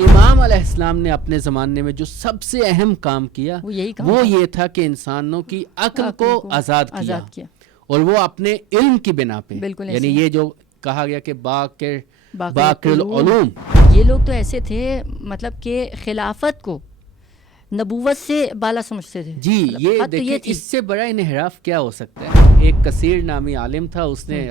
امام علیہ السلام نے اپنے زمانے میں جو سب سے اہم کام کیا وہ یہ تھا کہ انسانوں کی عقل کو آزاد کیا اور وہ اپنے علم کی بنا پہ، یعنی یہ جو کہا گیا کہ باقر العلوم، یہ لوگ تو ایسے تھے مطلب کہ خلافت کو نبوت سے بالا سمجھتے تھے. جی یہ دیکھیں اس سے بڑا انحراف کیا ہو سکتا ہے. ایک کثیر نامی عالم تھا، اس نے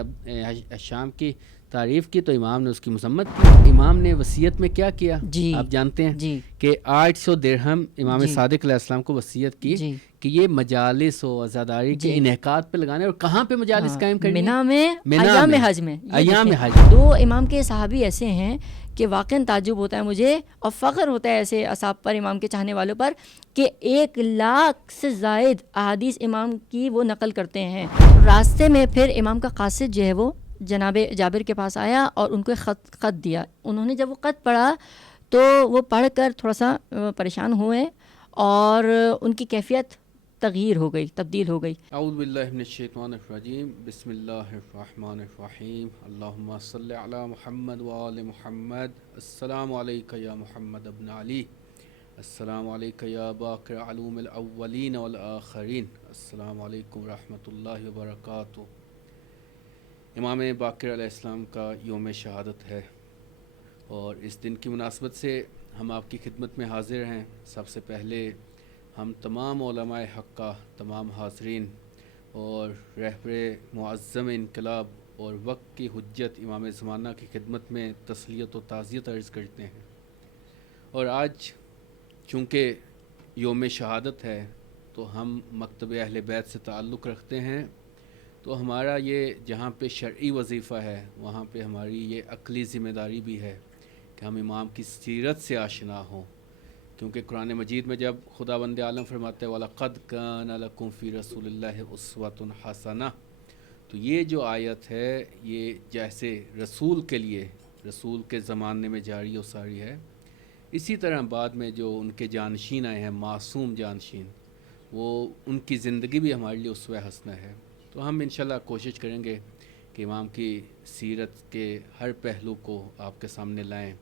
شام کی تعریف کی تو امام نے اس کی مذمت کی. امام نے وصیت میں کیا کیا آپ جانتے ہیں کہ 800 درہم امام صادق علیہ السلام کو وصیت کی کہ یہ مجالس و عزاداری کے انعقاد پہ لگانے، اور کہاں پہ مجالس قائم کرنی؟ مینا میں، ایام حج میں. ایام حج. دو امام کے صحابی ایسے ہیں کہ واقعاً تعجب ہوتا ہے مجھے اور فخر ہوتا ہے ایسے اصحاب پر، امام کے چاہنے والوں پر، کہ 1,00,000 سے زائد احادیث امام کی وہ نقل کرتے ہیں. راستے میں پھر امام کا قاصد جو ہے وہ جناب جابر کے پاس آیا اور ان کو ایک خط دیا. انہوں نے جب وہ خط پڑھا تو وہ پڑھ کر تھوڑا سا پریشان ہوئے اور ان کی کیفیت تغیر ہو گئی، تبدیل ہو گئی. اعوذ باللہ من الشیطان الرجیم، بسم اللہ الرحمن الرحیم، اللہم صلی علی محمد وآل محمد. السلام علیکہ یا محمد ابن علی، السلام علیکہ یا باقر علوم الاولین والآخرین، السلام علیکم ورحمۃ اللہ وبرکاتہ. امام باقر علیہ السلام کا یوم شہادت ہے اور اس دن کی مناسبت سے ہم آپ کی خدمت میں حاضر ہیں. سب سے پہلے ہم تمام علماء حق کا، تمام حاضرین اور رہبر معظم انقلاب اور وقت کی حجت امام زمانہ کی خدمت میں تسلیت و تعزیت عرض کرتے ہیں. اور آج چونکہ یوم شہادت ہے تو ہم مکتب اہل بیت سے تعلق رکھتے ہیں، تو ہمارا یہ جہاں پہ شرعی وظیفہ ہے وہاں پہ ہماری یہ عقلی ذمہ داری بھی ہے کہ ہم امام کی سیرت سے آشنا ہوں. کیونکہ قرآن مجید میں جب خدا بند عالم فرماتے ہیں وَلَقَدْ كَانَ لَكُمْ فِي رَسُولِ اللَّهِ أُسْوَةٌ حَسَنَةٌ، تو یہ جو آیت ہے یہ جیسے رسول کے لیے، رسول کے زمانے میں جاری و ساری ہے، اسی طرح بعد میں جو ان کے جانشین آئے ہیں، معصوم جانشین، وہ ان کی زندگی بھی ہمارے لیے اسوہ حسنہ ہے. تو ہم انشاءاللہ کوشش کریں گے کہ امام کی سیرت کے ہر پہلو کو آپ کے سامنے لائیں.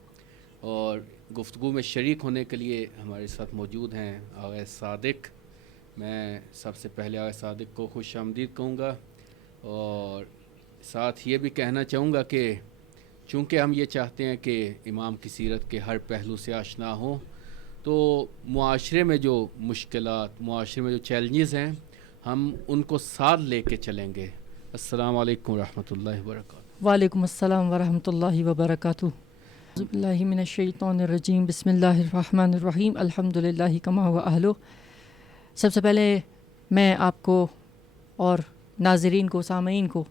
اور گفتگو میں شریک ہونے کے لیے ہمارے ساتھ موجود ہیں آغا صادق. میں سب سے پہلے آغا صادق کو خوش آمدید کہوں گا اور ساتھ یہ بھی کہنا چاہوں گا کہ چونکہ ہم یہ چاہتے ہیں کہ امام کی سیرت کے ہر پہلو سے آشنا ہوں، تو معاشرے میں جو مشکلات، معاشرے میں جو چیلنجز ہیں، ہم ان کو ساتھ لے کے چلیں گے. السلام علیکم ورحمۃ اللہ وبرکاتہ. وعلیکم السلام ورحمۃ اللہ وبرکاتہ. اعوذ باللہ من الشیطان الرجیم، بسم اللہ الرحمن الرحیم، الحمد للہ کما ہوا اہلہ. سب سے پہلے میں آپ کو اور ناظرین کو، سامعین کو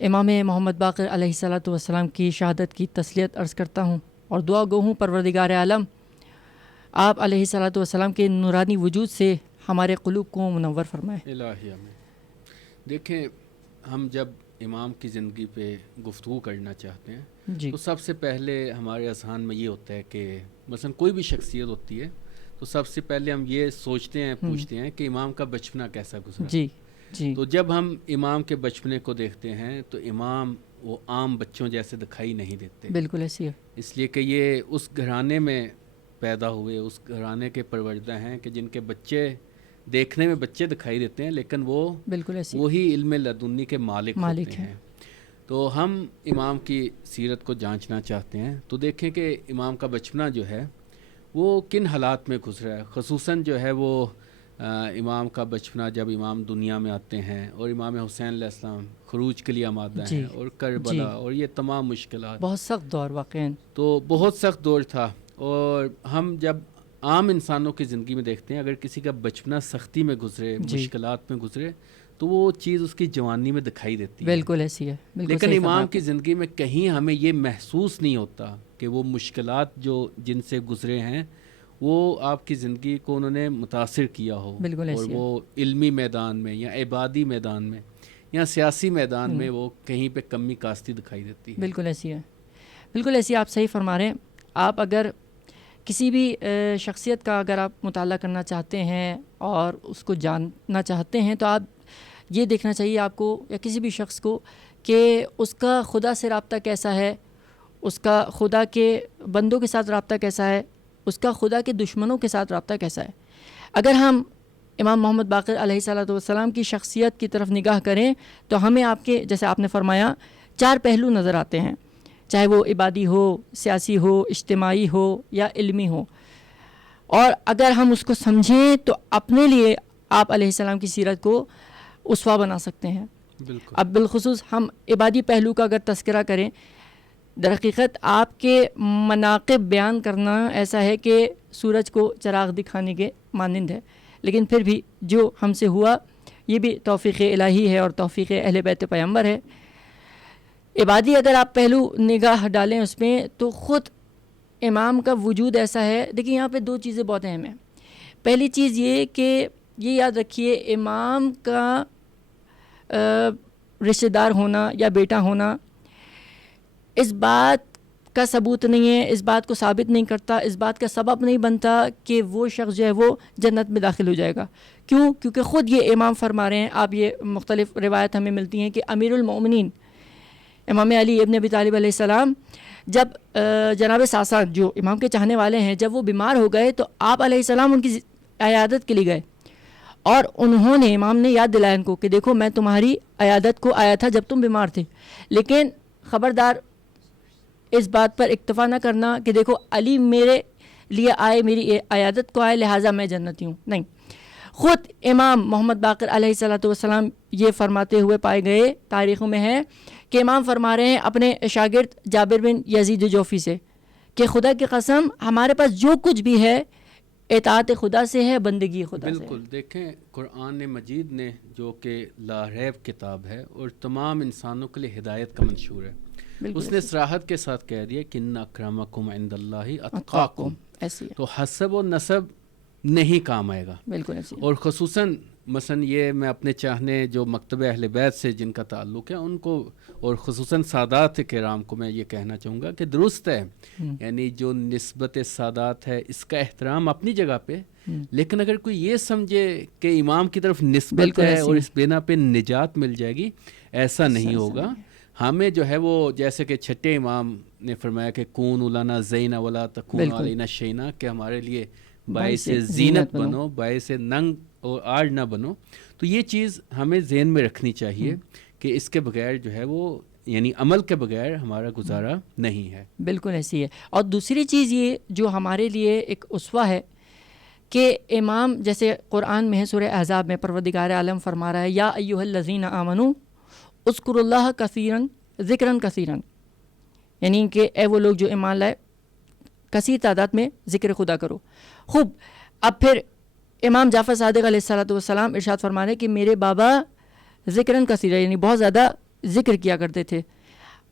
امام محمد باقر علیہ الصلاۃ والسلام کی شہادت کی تسلیت عرض کرتا ہوں اور دعا گو ہوں پروردگار عالم آپ علیہ الصلاۃ والسلام کے نورانی وجود سے ہمارے قلوب کو منور فرمائے. الہی آمین. دیکھیں، ہم جب امام کی زندگی پہ گفتگو کرنا چاہتے ہیں تو سب سے پہلے ہمارے اذہان میں یہ ہوتا ہے کہ مثلا کوئی بھی شخصیت ہوتی ہے تو سب سے پہلے ہم یہ سوچتے ہیں، پوچھتے ہیں کہ امام کا بچپنا کیسا گزرا. تو جب ہم امام کے بچپنے کو دیکھتے ہیں تو امام وہ عام بچوں جیسے دکھائی نہیں دیتے. بالکل ایسی ہے، اس لیے کہ یہ اس گھرانے میں پیدا ہوئے، اس گھرانے کے پروردہ ہیں کہ جن کے بچے دیکھنے میں بچے دکھائی دیتے ہیں لیکن وہ بالکل ایسی وہی علم لدنی کے مالک ہوتے ہیں. تو ہم امام کی سیرت کو جانچنا چاہتے ہیں تو دیکھیں کہ امام کا بچپنا جو ہے وہ کن حالات میں گزرا ہے. خصوصاً جو ہے وہ امام کا بچپنا جب امام دنیا میں آتے ہیں اور امام حسین علیہ السلام خروج کے لیے آمادہ ہیں اور کربلا اور یہ تمام مشکلات، بہت سخت دور واقعاً، تو بہت سخت دور تھا. اور ہم جب عام انسانوں کی زندگی میں دیکھتے ہیں اگر کسی کا بچپنا سختی میں گزرے، مشکلات میں گزرے تو وہ چیز اس کی جوانی میں دکھائی دیتی ہے. بالکل ایسی ہے. لیکن امام کی زندگی میں کہیں ہمیں یہ محسوس نہیں ہوتا کہ وہ مشکلات جو جن سے گزرے ہیں وہ آپ کی زندگی کو انہوں نے متاثر کیا ہو. اور وہ علمی میدان میں یا عبادی میدان میں یا سیاسی میدان میں وہ کہیں پہ کمی کاستی دکھائی دیتی ہے. بالکل ایسی ہے، بالکل ایسی. آپ صحیح فرما رہے ہیں. آپ اگر کسی بھی شخصیت کا اگر آپ مطالعہ کرنا چاہتے ہیں اور اس کو جاننا چاہتے ہیں تو آپ یہ دیکھنا چاہیے آپ کو یا کسی بھی شخص کو کہ اس کا خدا سے رابطہ کیسا ہے، اس کا خدا کے بندوں کے ساتھ رابطہ کیسا ہے، اس کا خدا کے دشمنوں کے ساتھ رابطہ کیسا ہے. اگر ہم امام محمد باقر علیہ الصلوۃ والسلام کی شخصیت کی طرف نگاہ کریں تو ہمیں آپ کے جیسے آپ نے فرمایا 4 پہلو نظر آتے ہیں، چاہے وہ عبادی ہو، سیاسی ہو، اجتماعی ہو یا علمی ہو. اور اگر ہم اس کو سمجھیں تو اپنے لیے آپ علیہ السلام کی سیرت کو اسوہ بنا سکتے ہیں. بالکل. اب بالخصوص ہم عبادی پہلو کا اگر تذکرہ کریں، در حقیقت آپ کے مناقب بیان کرنا ایسا ہے کہ سورج کو چراغ دکھانے کے مانند ہے، لیکن پھر بھی جو ہم سے ہوا یہ بھی توفیق الہی ہے اور توفیق اہل بیت پیغمبر ہے. عبادی اگر آپ پہلو نگاہ ڈالیں اس میں تو خود امام کا وجود ایسا ہے. دیکھیں یہاں پہ 2 چیزیں بہت اہم ہیں. پہلی چیز یہ کہ یہ یاد رکھیے امام کا رشتہ دار ہونا یا بیٹا ہونا اس بات کا ثبوت نہیں ہے، اس بات کو ثابت نہیں کرتا، اس بات کا سبب نہیں بنتا کہ وہ شخص جو ہے وہ جنت میں داخل ہو جائے گا. کیوں؟ کیونکہ خود یہ امام فرما رہے ہیں. آپ یہ مختلف روایت ہمیں ملتی ہیں کہ امیر المؤمنین امام علی ابن ابی طالب علیہ السلام جب جناب ساسان جو امام کے چاہنے والے ہیں جب وہ بیمار ہو گئے تو آپ علیہ السلام ان کی عیادت کے لیے گئے اور انہوں نے امام نے یاد دلایا ان کو کہ دیکھو میں تمہاری عیادت کو آیا تھا جب تم بیمار تھے، لیکن خبردار اس بات پر اکتفا نہ کرنا کہ دیکھو علی میرے لیے آئے، میری عیادت کو آئے لہٰذا میں جنتی ہوں. نہیں، خود امام محمد باقر علیہ الصلوۃ والسلام یہ فرماتے ہوئے پائے گئے، تاریخوں میں ہے کہ امام فرما رہے ہیں اپنے شاگرد جابر بن یزید جوفی سے کہ خدا کی قسم ہمارے پاس جو کچھ بھی ہے اطاعت خدا سے ہے، بندگی خدا سے ہے. بالکل. دیکھیں قرآن مجید نے جو کہ لا ریب کتاب ہے اور تمام انسانوں کے لیے ہدایت کا منشور ہے، اس نے صراحت کے ساتھ کہہ دیا کہ ان اکرمکم عند اللہ اتقاکم. ایسی ہے. تو حسب و نسب نہیں کام آئے گا. بالکل ایسی. اور خصوصاً مثلا یہ میں اپنے چاہنے جو مکتبہ اہل بیت سے جن کا تعلق ہے ان کو اور خصوصاً سادات کرام کو میں یہ کہنا چاہوں گا کہ درست ہے، یعنی جو نسبت سادات ہے اس کا احترام اپنی جگہ پہ، لیکن اگر کوئی یہ سمجھے کہ امام کی طرف نسبت ہے اور اس بنا پہ نجات مل جائے گی، ایسا نہیں ہوگا. ہمیں جو ہے وہ جیسے کہ چھٹے امام نے فرمایا کہ کون لنا زینا ولا تکون علینا شینا، کہ ہمارے لیے باعث زینت بنو، باعث ننگ اور آڑ نہ بنو. تو یہ چیز ہمیں ذہن میں رکھنی چاہیے کہ اس کے بغیر جو ہے وہ یعنی عمل کے بغیر ہمارا گزارا نہیں ہے. بالکل ایسی ہے. اور دوسری چیز یہ جو ہمارے لیے ایک اسوہ ہے کہ امام جیسے قرآن میں ہے سورہ احزاب میں پروردگار عالم فرما رہا ہے یا ایھا الذین آمنوا اذکروا اللہ کثیرا ذکرا کثیرا، یعنی کہ اے وہ لوگ جو ایمان لائے کثیر تعداد میں ذکر خدا کرو. خوب، اب پھر امام جعفر صادق علیہ الصلوۃ والسلام ارشاد فرما رہے کہ میرے بابا ذکراً کثیرا یعنی بہت زیادہ ذکر کیا کرتے تھے.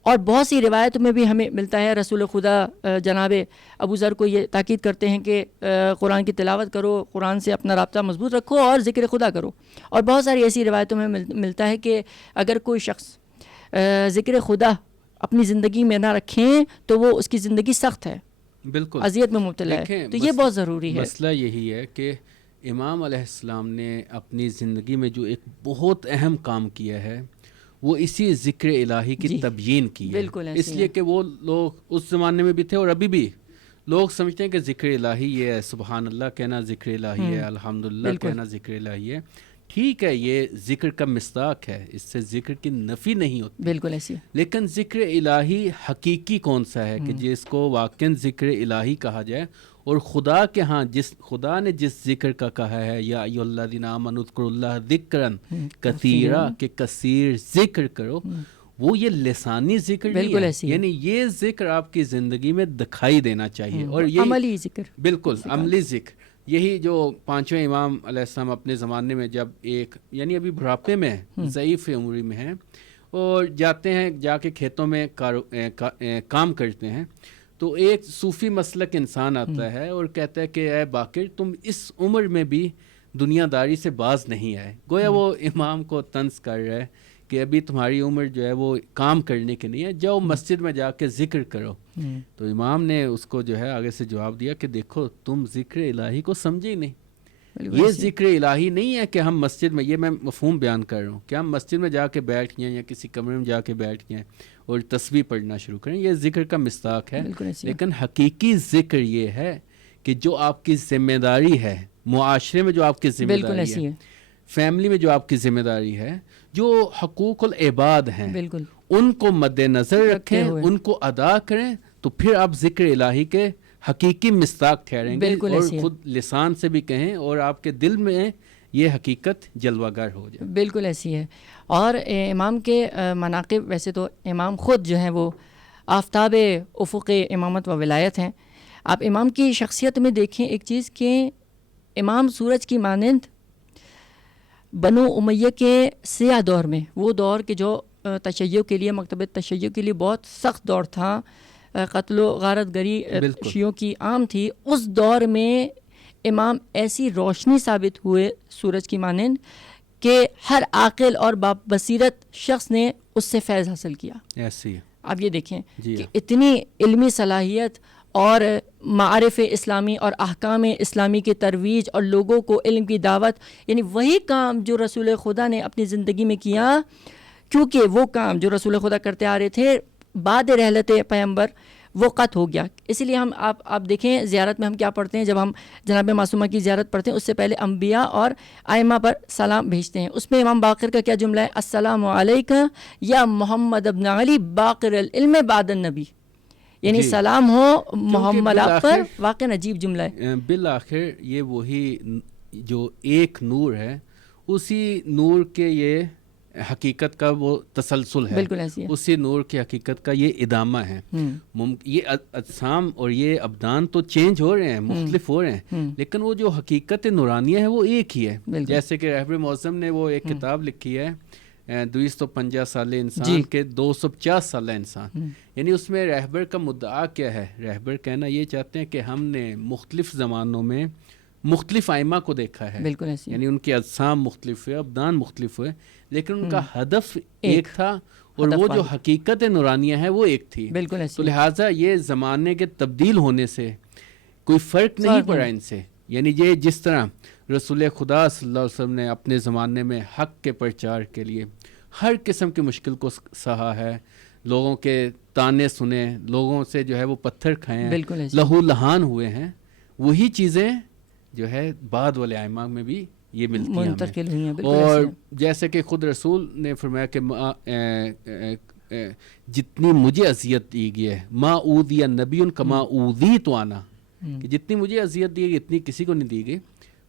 اور بہت سی روایتوں میں بھی ہمیں ملتا ہے رسول خدا جناب ابو ذر کو یہ تاکید کرتے ہیں کہ قرآن کی تلاوت کرو، قرآن سے اپنا رابطہ مضبوط رکھو اور ذکر خدا کرو. اور بہت ساری ایسی روایتوں میں ملتا ہے کہ اگر کوئی شخص ذکر خدا اپنی زندگی میں نہ رکھیں تو وہ اس کی زندگی سخت ہے، بالکل اذیت میں مبتلا ہے. تو یہ بہت ضروری ہے. مسئلہ یہی ہے کہ امام علیہ السلام نے اپنی زندگی میں جو ایک بہت اہم کام کیا ہے وہ اسی ذکر الہی کی تبیین کی ہے. اس لیے کہ وہ لوگ اس زمانے میں بھی تھے اور ابھی بھی لوگ سمجھتے ہیں کہ ذکر الہی یہ ہے، سبحان اللہ کہنا ذکر الہی ہے، الحمدللہ کہنا ذکر الہی ہے. ٹھیک ہے، یہ ذکر کا مصداق ہے، اس سے ذکر کی نفی نہیں ہوتی، بالکل ایسی. لیکن ذکر الہی حقیقی کون سا ہے کہ جس کو واقعاً ذکر الہی کہا جائے، اور خدا کے ہاں جس خدا نے جس ذکر کا کہا ہے یا ایھا الذین آمنوا اذکروا اللہ ذکرا کثیرا کہ کثیر ذکر کرو، وہ یہ لسانی ذکر نہیں ہے، یعنی یہ ذکر آپ کی زندگی میں دکھائی دینا چاہیے. اور یہ عملی ذکر، بالکل عملی ذکر. یہی جو 5ویں امام علیہ السلام اپنے زمانے میں جب ایک یعنی ابھی بڑھاپے میں ضعیف عمری میں ہیں اور جاتے ہیں جا کے کھیتوں میں کام کرتے ہیں، تو ایک صوفی مسلک انسان آتا ہے اور کہتا ہے کہ اے باقر تم اس عمر میں بھی دنیا داری سے باز نہیں آئے. گویا وہ امام کو طنز کر رہا ہے کہ ابھی تمہاری عمر جو ہے وہ کام کرنے کی نہیں ہے، جاؤ مسجد میں جا کے ذکر کرو. تو امام نے اس کو جو ہے آگے سے جواب دیا کہ دیکھو تم ذکر الہی کو سمجھے ہی نہیں. یہ ذکر الہی نہیں ہے کہ ہم مسجد میں, یہ میں مفہوم بیان کر رہا ہوں کہ ہم مسجد میں جا کے بیٹھ گئے یا کسی کمرے میں جا کے بیٹھ گئے اور تسبیح پڑھنا شروع کریں, یہ ذکر کا مصداق ہے. لیکن حقیقی ذکر یہ ہے کہ جو آپ کی ذمہ داری ہے, معاشرے میں جو آپ کی ذمہ داری ہے, فیملی میں جو آپ کی ذمہ داری ہے, جو حقوق العباد ہیں ان کو مد نظر رکھیں, ان کو ادا کریں, تو پھر آپ ذکر الہی کے حقیقی مصداق ٹھہریں گے اور خود لسان سے بھی کہیں اور آپ کے دل میں یہ حقیقت جلوہ گر ہو جائے. بالکل ایسی ہے. اور امام کے مناقب, ویسے تو امام خود جو ہیں وہ آفتاب افق امامت و ولایت ہیں. آپ امام کی شخصیت میں دیکھیں ایک چیز کہ امام سورج کی مانند بنو امیہ کے سیاہ دور میں, وہ دور کہ جو تشیع کے لیے, مکتب تشیع کے لیے بہت سخت دور تھا, قتل و غارت گری شیعوں کی عام تھی, اس دور میں امام ایسی روشنی ثابت ہوئے سورج کی مانند کہ ہر عاقل اور بصیرت شخص نے اس سے فیض حاصل کیا. ایسی آپ یہ دیکھیں کہ اتنی علمی صلاحیت اور معارف اسلامی اور احکام اسلامی کی ترویج اور لوگوں کو علم کی دعوت, یعنی وہی کام جو رسول خدا نے اپنی زندگی میں کیا, کیونکہ وہ کام جو رسول خدا کرتے آ رہے تھے بعد رحلت پیغمبر وہ قط ہو گیا. اسی لیے ہم آپ دیکھیں زیارت میں ہم کیا پڑھتے ہیں, جب ہم جناب معصومہ کی زیارت پڑھتے ہیں اس سے پہلے انبیاء اور ائمہ پر سلام بھیجتے ہیں. اس میں امام باقر کا کیا جملہ ہے, السلام علیکم یا محمد ابن علی باقر العلم بعد النبی, یعنی سلام ہو محمد آپ پر. واقعی عجیب جملہ ہے. بالآخر یہ وہی جو ایک نور ہے, اسی نور کے یہ حقیقت کا وہ تسلسل ہے, بالکل ایسی ہے. اسی نور کی حقیقت کا یہ ادامہ ہے. یہ اجسام اور یہ ابدان تو چینج ہو رہے ہیں, مختلف ہو رہے ہیں, لیکن وہ جو حقیقت نورانیہ ہے وہ ایک ہی ہے. جیسے کہ رہبر معظم نے وہ ایک کتاب لکھی ہے 250 سال انسان کے 250 سالہ انسان, یعنی اس میں رہبر کا مدعا کیا ہے. رہبر کہنا یہ چاہتے ہیں کہ ہم نے مختلف زمانوں میں مختلف ائمہ کو دیکھا ہے, بالکل ایسی, یعنی ان کے اجسام مختلف ہوئے, ابدان مختلف ہوئے, لیکن ان کا ہدف ایک تھا اور وہ جو حقیقت نورانیہ ہے وہ ایک تھی. بالکل ایسی. تو لہٰذا یہ زمانے کے تبدیل ہونے سے کوئی فرق نہیں پڑا ان سے. یعنی یہ جس طرح رسول خدا صلی اللہ علیہ وسلم نے اپنے زمانے میں حق کے پرچار کے لیے ہر قسم کی مشکل کو سہا ہے, لوگوں کے تانے سنے, لوگوں سے جو ہے وہ پتھر کھائے ہیں, لہو لہان ہوئے ہیں, وہی چیزیں جو ہے بعد والے ائمہ میں بھی یہ ملتی ہیں منتقل ہوئی ہیں. اور جیسے کہ خود رسول نے فرمایا کہ جتنی مجھے اذیت دی گئی ہے, ما اوذی نبی کما اوذیت انا, کہ جتنی مجھے اذیت دی گئی اتنی کسی کو نہیں دی گئی.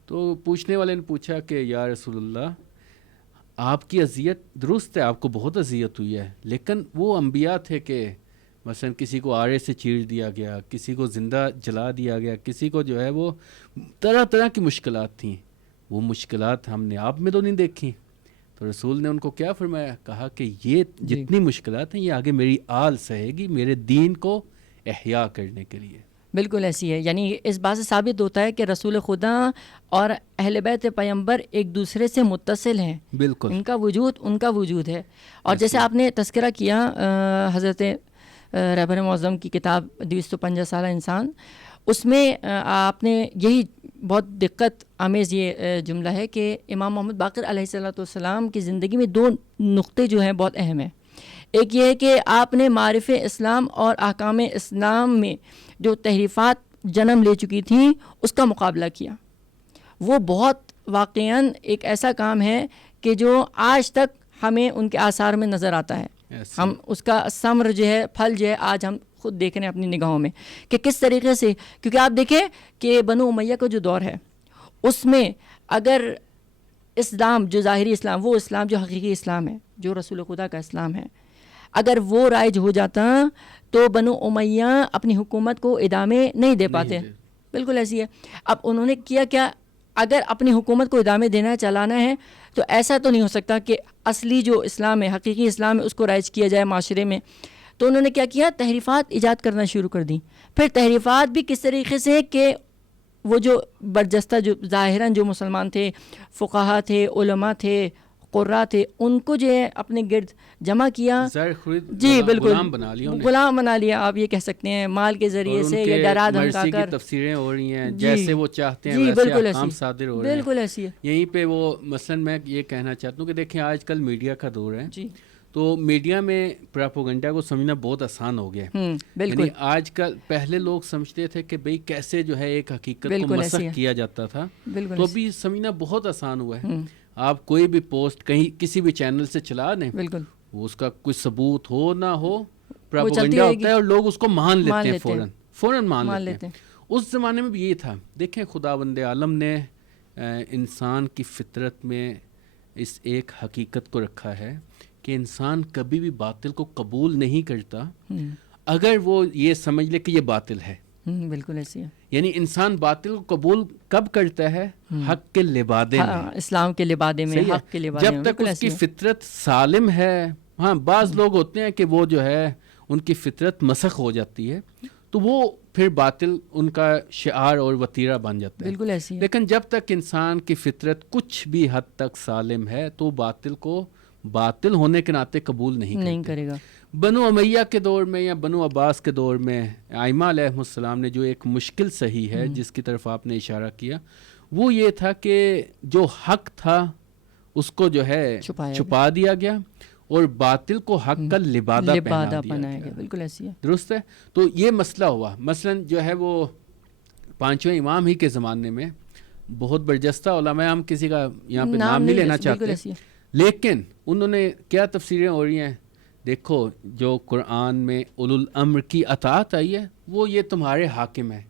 تو پوچھنے والے نے پوچھا کہ یا رسول اللہ, آپ کی اذیت درست ہے, آپ کو بہت اذیت ہوئی ہے, لیکن وہ انبیاء تھے کہ مثلا کسی کو آرے سے چیر دیا گیا, کسی کو زندہ جلا دیا گیا, کسی کو جو ہے وہ طرح طرح کی مشکلات تھیں, وہ مشکلات ہم نے آپ میں تو نہیں دیکھی. تو رسول نے ان کو کیا فرمایا, کہا کہ یہ جتنی مشکلات ہیں یہ آگے میری آل سہے گی میرے دین کو احیا کرنے کے لیے. بالکل ایسی ہے. یعنی اس بات سے ثابت ہوتا ہے کہ رسول خدا اور اہل بیت پیغمبر ایک دوسرے سے متصل ہیں. بالکل ان کا وجود ہے. اور جیسے آپ نے تذکرہ کیا حضرت رہبر معظم کی کتاب 250 سالہ انسان, اس میں آپ نے یہی بہت دقت آمیز یہ جملہ ہے کہ امام محمد باقر علیہ السلام کی زندگی میں 2 نقطے جو ہیں بہت اہم ہیں. ایک یہ ہے کہ آپ نے معارف اسلام اور احکام اسلام میں جو تحریفات جنم لے چکی تھیں اس کا مقابلہ کیا. وہ بہت واقعاً ایک ایسا کام ہے کہ جو آج تک ہمیں ان کے آثار میں نظر آتا ہے. ہم اس کا ثمر جو ہے, پھل جو ہے, آج ہم خود دیکھ رہے ہیں اپنی نگاہوں میں کہ کس طریقے سے, کیونکہ آپ دیکھیں کہ بنو امیہ کا جو دور ہے اس میں اگر اسلام جو ظاہری اسلام, وہ اسلام جو حقیقی اسلام ہے, جو رسول خدا کا اسلام ہے, اگر وہ رائج ہو جاتا تو بنو امیہ اپنی حکومت کو ادامے نہیں دے پاتے. بالکل ایسی ہے. اب انہوں نے کیا اگر اپنی حکومت کو ادامے دینا چلانا ہے تو ایسا تو نہیں ہو سکتا کہ اصلی جو اسلام ہے, حقیقی اسلام ہے, اس کو رائج کیا جائے معاشرے میں. تو انہوں نے کیا تحریفات ایجاد کرنا شروع کر دی. پھر تحریفات بھی کس طریقے سے کہ وہ جو برجستہ جو ظاہراً جو مسلمان تھے, فقہا تھے, علماء تھے, قرہ تھے ان کو جو ہے اپنے گرد جمع کیا, زر خرید جی بالکل غلام بنا لیا, غلام بنا لیا آپ یہ کہہ سکتے ہیں, مال کے ذریعے سے یا ڈرا دھمکا کر تفسیریں ہو رہی ہیں جی جیسے وہ چاہتے ہیں جی ویسے بالکل احکام ایسی صادر ہو رہے ہیں. بالکل ایسی ہے. یہیں پہ وہ مثلا میں یہ کہنا چاہتا ہوں کہ دیکھیں آج کل میڈیا کا دور ہے, جی تو میڈیا میں پراپوگنڈا کو سمجھنا بہت آسان ہو گیا ہے. بالکل یعنی آج کل پہلے لوگ سمجھتے تھے کہ بھئی کیسے جو ہے ایک حقیقت کو مسخ کیا جاتا تھا, تو ابھی سمجھنا بہت آسان ہوا ہے. آپ کوئی بھی پوسٹ کہیں کسی بھی چینل سے چلا دیں, بالکل وہ اس کا کوئی ثبوت ہو نہ ہو پراپوگنڈا ہوتا ہے اور لوگ اس کو مان لیتے ہیں, فوراً مان لیتے ہیں. اس زمانے میں بھی یہ تھا. دیکھیں خداوند عالم نے انسان کی فطرت میں اس ایک حقیقت کو رکھا ہے کہ انسان کبھی بھی باطل کو قبول نہیں کرتا اگر وہ یہ سمجھ لے کہ یہ باطل ہے. بالکل ایسی ہے. یعنی انسان باطل کو قبول کب کرتا ہے؟ حق کے لبادے میں, اسلام کے لبادے میں, حق کے لبادے میں, جب تک اس کی فطرت سالم ہے. ہاں بعض لوگ ہوتے ہیں کہ وہ جو ہے ان کی فطرت مسخ ہو جاتی ہے تو وہ پھر باطل ان کا شعار اور وتیرہ بن جاتا ہے. بالکل ایسی ہے. لیکن جب تک انسان کی فطرت کچھ بھی حد تک سالم ہے تو باطل کو باطل ہونے کے ناطے قبول نہیں کرے گا. بنو امیہ کے دور میں یا بنو عباس کے دور میں ائمہ علیہ السلام نے جو ایک مشکل صحیح ہے جس کی طرف آپ نے اشارہ کیا, وہ یہ تھا کہ جو حق تھا اس کو جو ہے چھپا دیا گیا اور باطل کو حق کا لبادہ پہنا دیا گیا. بالکل ایسی ہے. درست ہے. تو یہ مسئلہ ہوا. مثلا جو ہے وہ پانچویں امام ہی کے زمانے میں بہت برجستہ علماء, ہم کسی کا یہاں پہ نام نہیں لینا چاہتے, لیکن انہوں نے کیا تفسیریں ہو رہی ہیں. دیکھو جو قرآن میں اولو الامر کی اطاعت آئی ہے وہ یہ تمہارے حاکم ہے.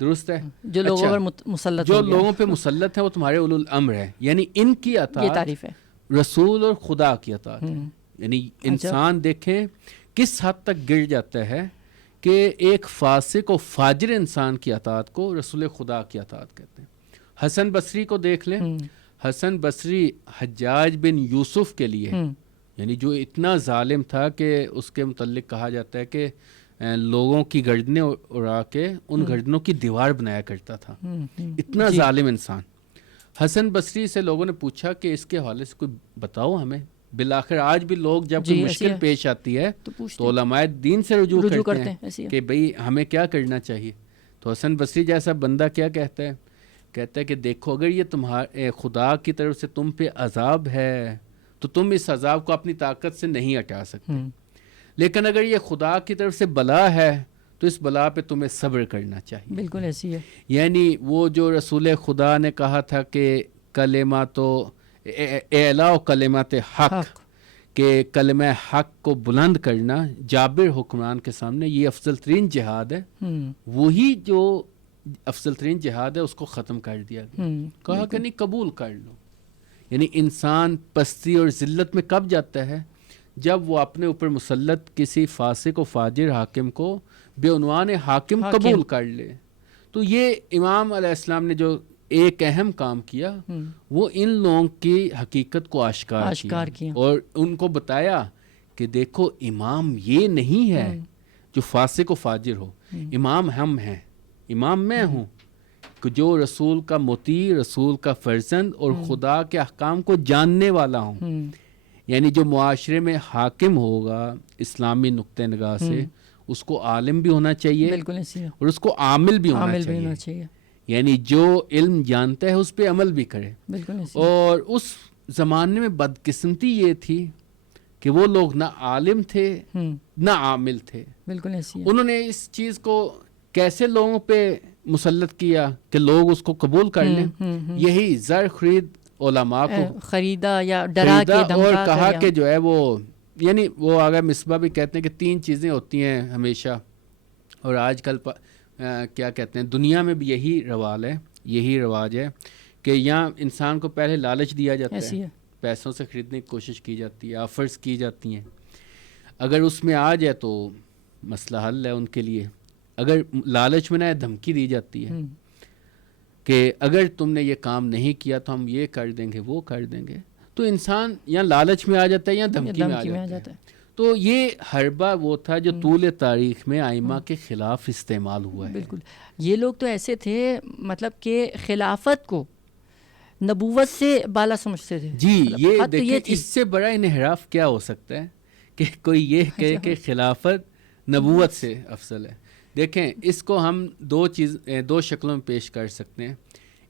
درست ہے. جو لوگوں پر مسلط جو لوگوں پہ مسلط ہیں وہ تمہارے اولو الامر ہے, یعنی ان کی اطاعت یہ تعریف ہے. رسول اور خدا کی اطاعت ہے. یعنی انسان دیکھیں کس حد تک گر جاتا ہے کہ ایک فاسق و فاجر انسان کی اطاعت کو رسول خدا کی اطاعت کہتے ہیں. حسن بصری کو دیکھ لیں. حسن بصری حجاج بن یوسف کے لیے یعنی جو اتنا ظالم تھا کہ اس کے متعلق کہا جاتا ہے کہ لوگوں کی گردنیں اڑا کے ان گردنوں کی دیوار بنایا کرتا تھا. اتنا ظالم انسان. حسن بصری سے لوگوں نے پوچھا کہ اس کے حوالے سے کوئی بتاؤ ہمیں. بالآخر آج بھی لوگ جب کوئی مشکل پیش آتی ہے تو علماء دین سے رجوع کرتے ہیں کہ بھئی ہمیں کیا کرنا چاہیے. تو حسن بصری جیسا بندہ کیا کہتا ہے؟ کہتا ہے کہ دیکھو اگر یہ تمہارے خدا کی طرف سے تم پہ عذاب ہے تو تم اس عذاب کو اپنی طاقت سے نہیں ہٹا سکتے, لیکن اگر یہ خدا کی طرف سے بلا ہے تو اس بلا پہ تمہیں صبر کرنا چاہیے. بالکل ایسی ہے. یعنی وہ جو رسول خدا نے کہا تھا کہ کلمات اعلاء کلمات حق, کہ کلمہ حق کو بلند کرنا جابر حکمران کے سامنے یہ افضل ترین جہاد ہے. وہی جو افضل ترین جہاد ہے اس کو ختم کر دیا گیا. کہا کہ نہیں قبول کر لو. یعنی انسان پستی اور ذلت میں کب جاتا ہے؟ جب وہ اپنے اوپر مسلط کسی فاسق و فاجر حاکم کو بے عنوان حاکم قبول کر لے. تو یہ امام علیہ السلام نے جو ایک اہم کام کیا وہ ان لوگوں کی حقیقت کو آشکار کیا اور ان کو بتایا کہ دیکھو امام یہ نہیں ہے جو فاسق و فاجر ہو. امام ہم ہیں, امام میں ہوں کہ جو رسول کا مطیع, رسول کا فرزند اور خدا کے احکام کو جاننے والا ہوں. یعنی جو معاشرے میں حاکم ہوگا اسلامی نقطہ نگاہ سے اس کو عالم بھی ہونا چاہیے اور اس کو عامل بھی ہونا چاہیے. یعنی جو علم جانتا ہے اس پہ عمل بھی کرے. اور اس زمانے میں بدقسمتی یہ تھی کہ وہ لوگ نہ عالم تھے نہ عامل تھے. انہوں نے اس چیز کو کیسے لوگوں پہ مسلط کیا کہ لوگ اس کو قبول کر لیں. یہی زر خرید علماء کو خریدا یا ڈرا کے اور کہا کہ جو ہے وہ یعنی وہ آگے مصباح بھی کہتے ہیں کہ 3 چیزیں ہوتی ہیں ہمیشہ, اور آج کل کیا کہتے ہیں دنیا میں بھی یہی رواج ہے کہ یہاں انسان کو پہلے لالچ دیا جاتا ہے, پیسوں سے خریدنے کی کوشش کی جاتی ہے, آفرز کی جاتی ہیں. اگر اس میں آ جائے تو مسئلہ حل ہے ان کے لیے. اگر لالچ میں نہ دھمکی دی جاتی ہے کہ اگر تم نے یہ کام نہیں کیا تو ہم یہ کر دیں گے وہ کر دیں گے, تو انسان یا لالچ میں آ جاتا ہے یا دھمکی میں آ جاتا ہے. تو یہ حربہ وہ تھا جو طول تاریخ میں ائمہ کے خلاف استعمال ہوا ہے. بالکل. یہ لوگ تو ایسے تھے مطلب کہ خلافت کو نبوت سے بالا سمجھتے تھے. جی یہ حد تو یہ دیکھیں تھی. اس سے بڑا انحراف کیا ہو سکتا ہے کہ کوئی یہ کہے کہ خلافت نبوت سے افضل ہے. دیکھیں اس کو ہم دو شکلوں میں پیش کر سکتے ہیں.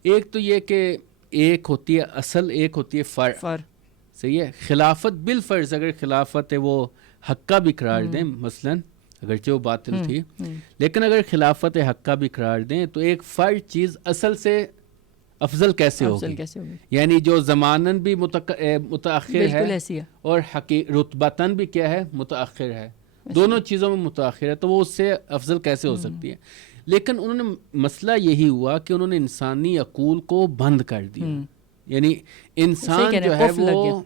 ایک تو یہ کہ ایک ہوتی ہے اصل، ایک ہوتی ہے فرع. صحیح ہے. خلافت بالفرض اگر خلافت ہے وہ حقہ بھی قرار دیں مثلاً، اگرچہ وہ باطل تھی، لیکن اگر خلافت حقہ بھی قرار دیں تو ایک فرد چیز اصل سے افضل کیسے ہوگی؟ یعنی جو زماناً بھی متاخر ہے اور رتبتاً بھی کیا ہے متاخر ہے، دونوں چیزوں میں متاخر ہے، تو وہ اس سے افضل کیسے ہو سکتی ہے؟ لیکن انہوں نے مسئلہ یہی ہوا کہ انہوں نے انسانی عقول کو بند کر دیا. یعنی انسان جو ہے وہ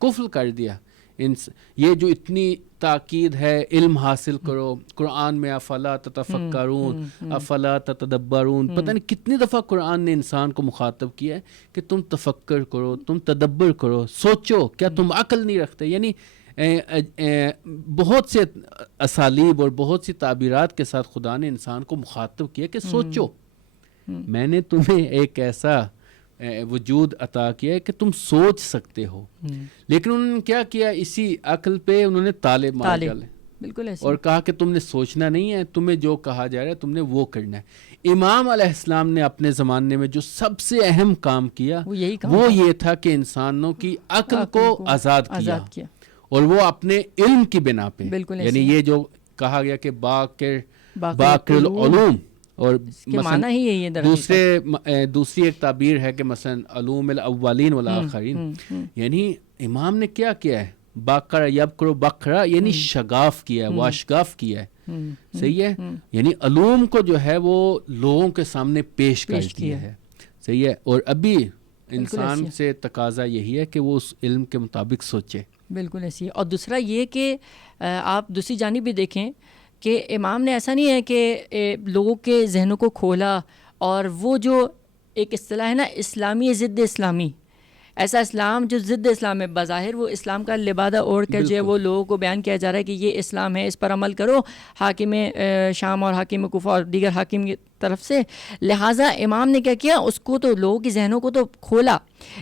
کفر کر دیا. یہ جو اتنی تاکید ہے علم حاصل کرو، قرآن میں افلا تتفکرون افلا تتدبرون، پتہ نہیں کتنی دفعہ قرآن نے انسان کو مخاطب کیا ہے کہ تم تفکر کرو، تم تدبر کرو، سوچو، کیا تم عقل نہیں رکھتے؟ یعنی بہت سے اسالیب اور بہت سی تعبیرات کے ساتھ خدا نے انسان کو مخاطب کیا کہ سوچو، میں نے تمہیں ایک ایسا وجود عطا کیا ہے کہ تم سوچ سکتے ہو. لیکن انہوں نے کیا کیا؟ اسی عقل پہ انہوں نے تالے مار ڈالے، بالکل ایسے، اور کہا کہ تم نے سوچنا نہیں ہے، تمہیں جو کہا جا رہا ہے تم نے وہ کرنا ہے. امام علیہ السلام نے اپنے زمانے میں جو سب سے اہم کام کیا وہ یہ تھا کہ انسانوں کی عقل کو آزاد کیا، اور وہ اپنے علم کی بنا پہ، یعنی یہ جو کہا گیا کہ باقر العلوم، اور دوسری ایک تعبیر ہے کہ مثلا علوم الاولین والآخرین. یعنی امام نے کیا کیا ہے؟ باقرہ یبقر بقرہ، یعنی شگاف کیا ہے، واشگاف کیا ہے. صحیح ہے. یعنی علوم کو جو ہے وہ لوگوں کے سامنے پیش کر دیا ہے. صحیح ہے. اور ابھی انسان سے تقاضا یہی ہے کہ وہ اس علم کے مطابق سوچے. بالکل ایسی. اور دوسرا یہ کہ آپ دوسری جانب بھی دیکھیں کہ امام نے ایسا نہیں ہے کہ لوگوں کے ذہنوں کو کھولا، اور وہ جو ایک اصطلاح ہے نا اسلامی ضد اسلامی، ایسا اسلام جو ضد اسلام ہے، بظاہر وہ اسلام کا لبادہ اوڑھ کر جو ہے وہ لوگوں کو بیان کیا جا رہا ہے کہ یہ اسلام ہے، اس پر عمل کرو، حاکم شام اور حاکم کوفہ اور دیگر حاکم کی طرف سے. لہٰذا امام نے کیا کیا؟ اس کو تو لوگوں کے ذہنوں کو تو کھولا.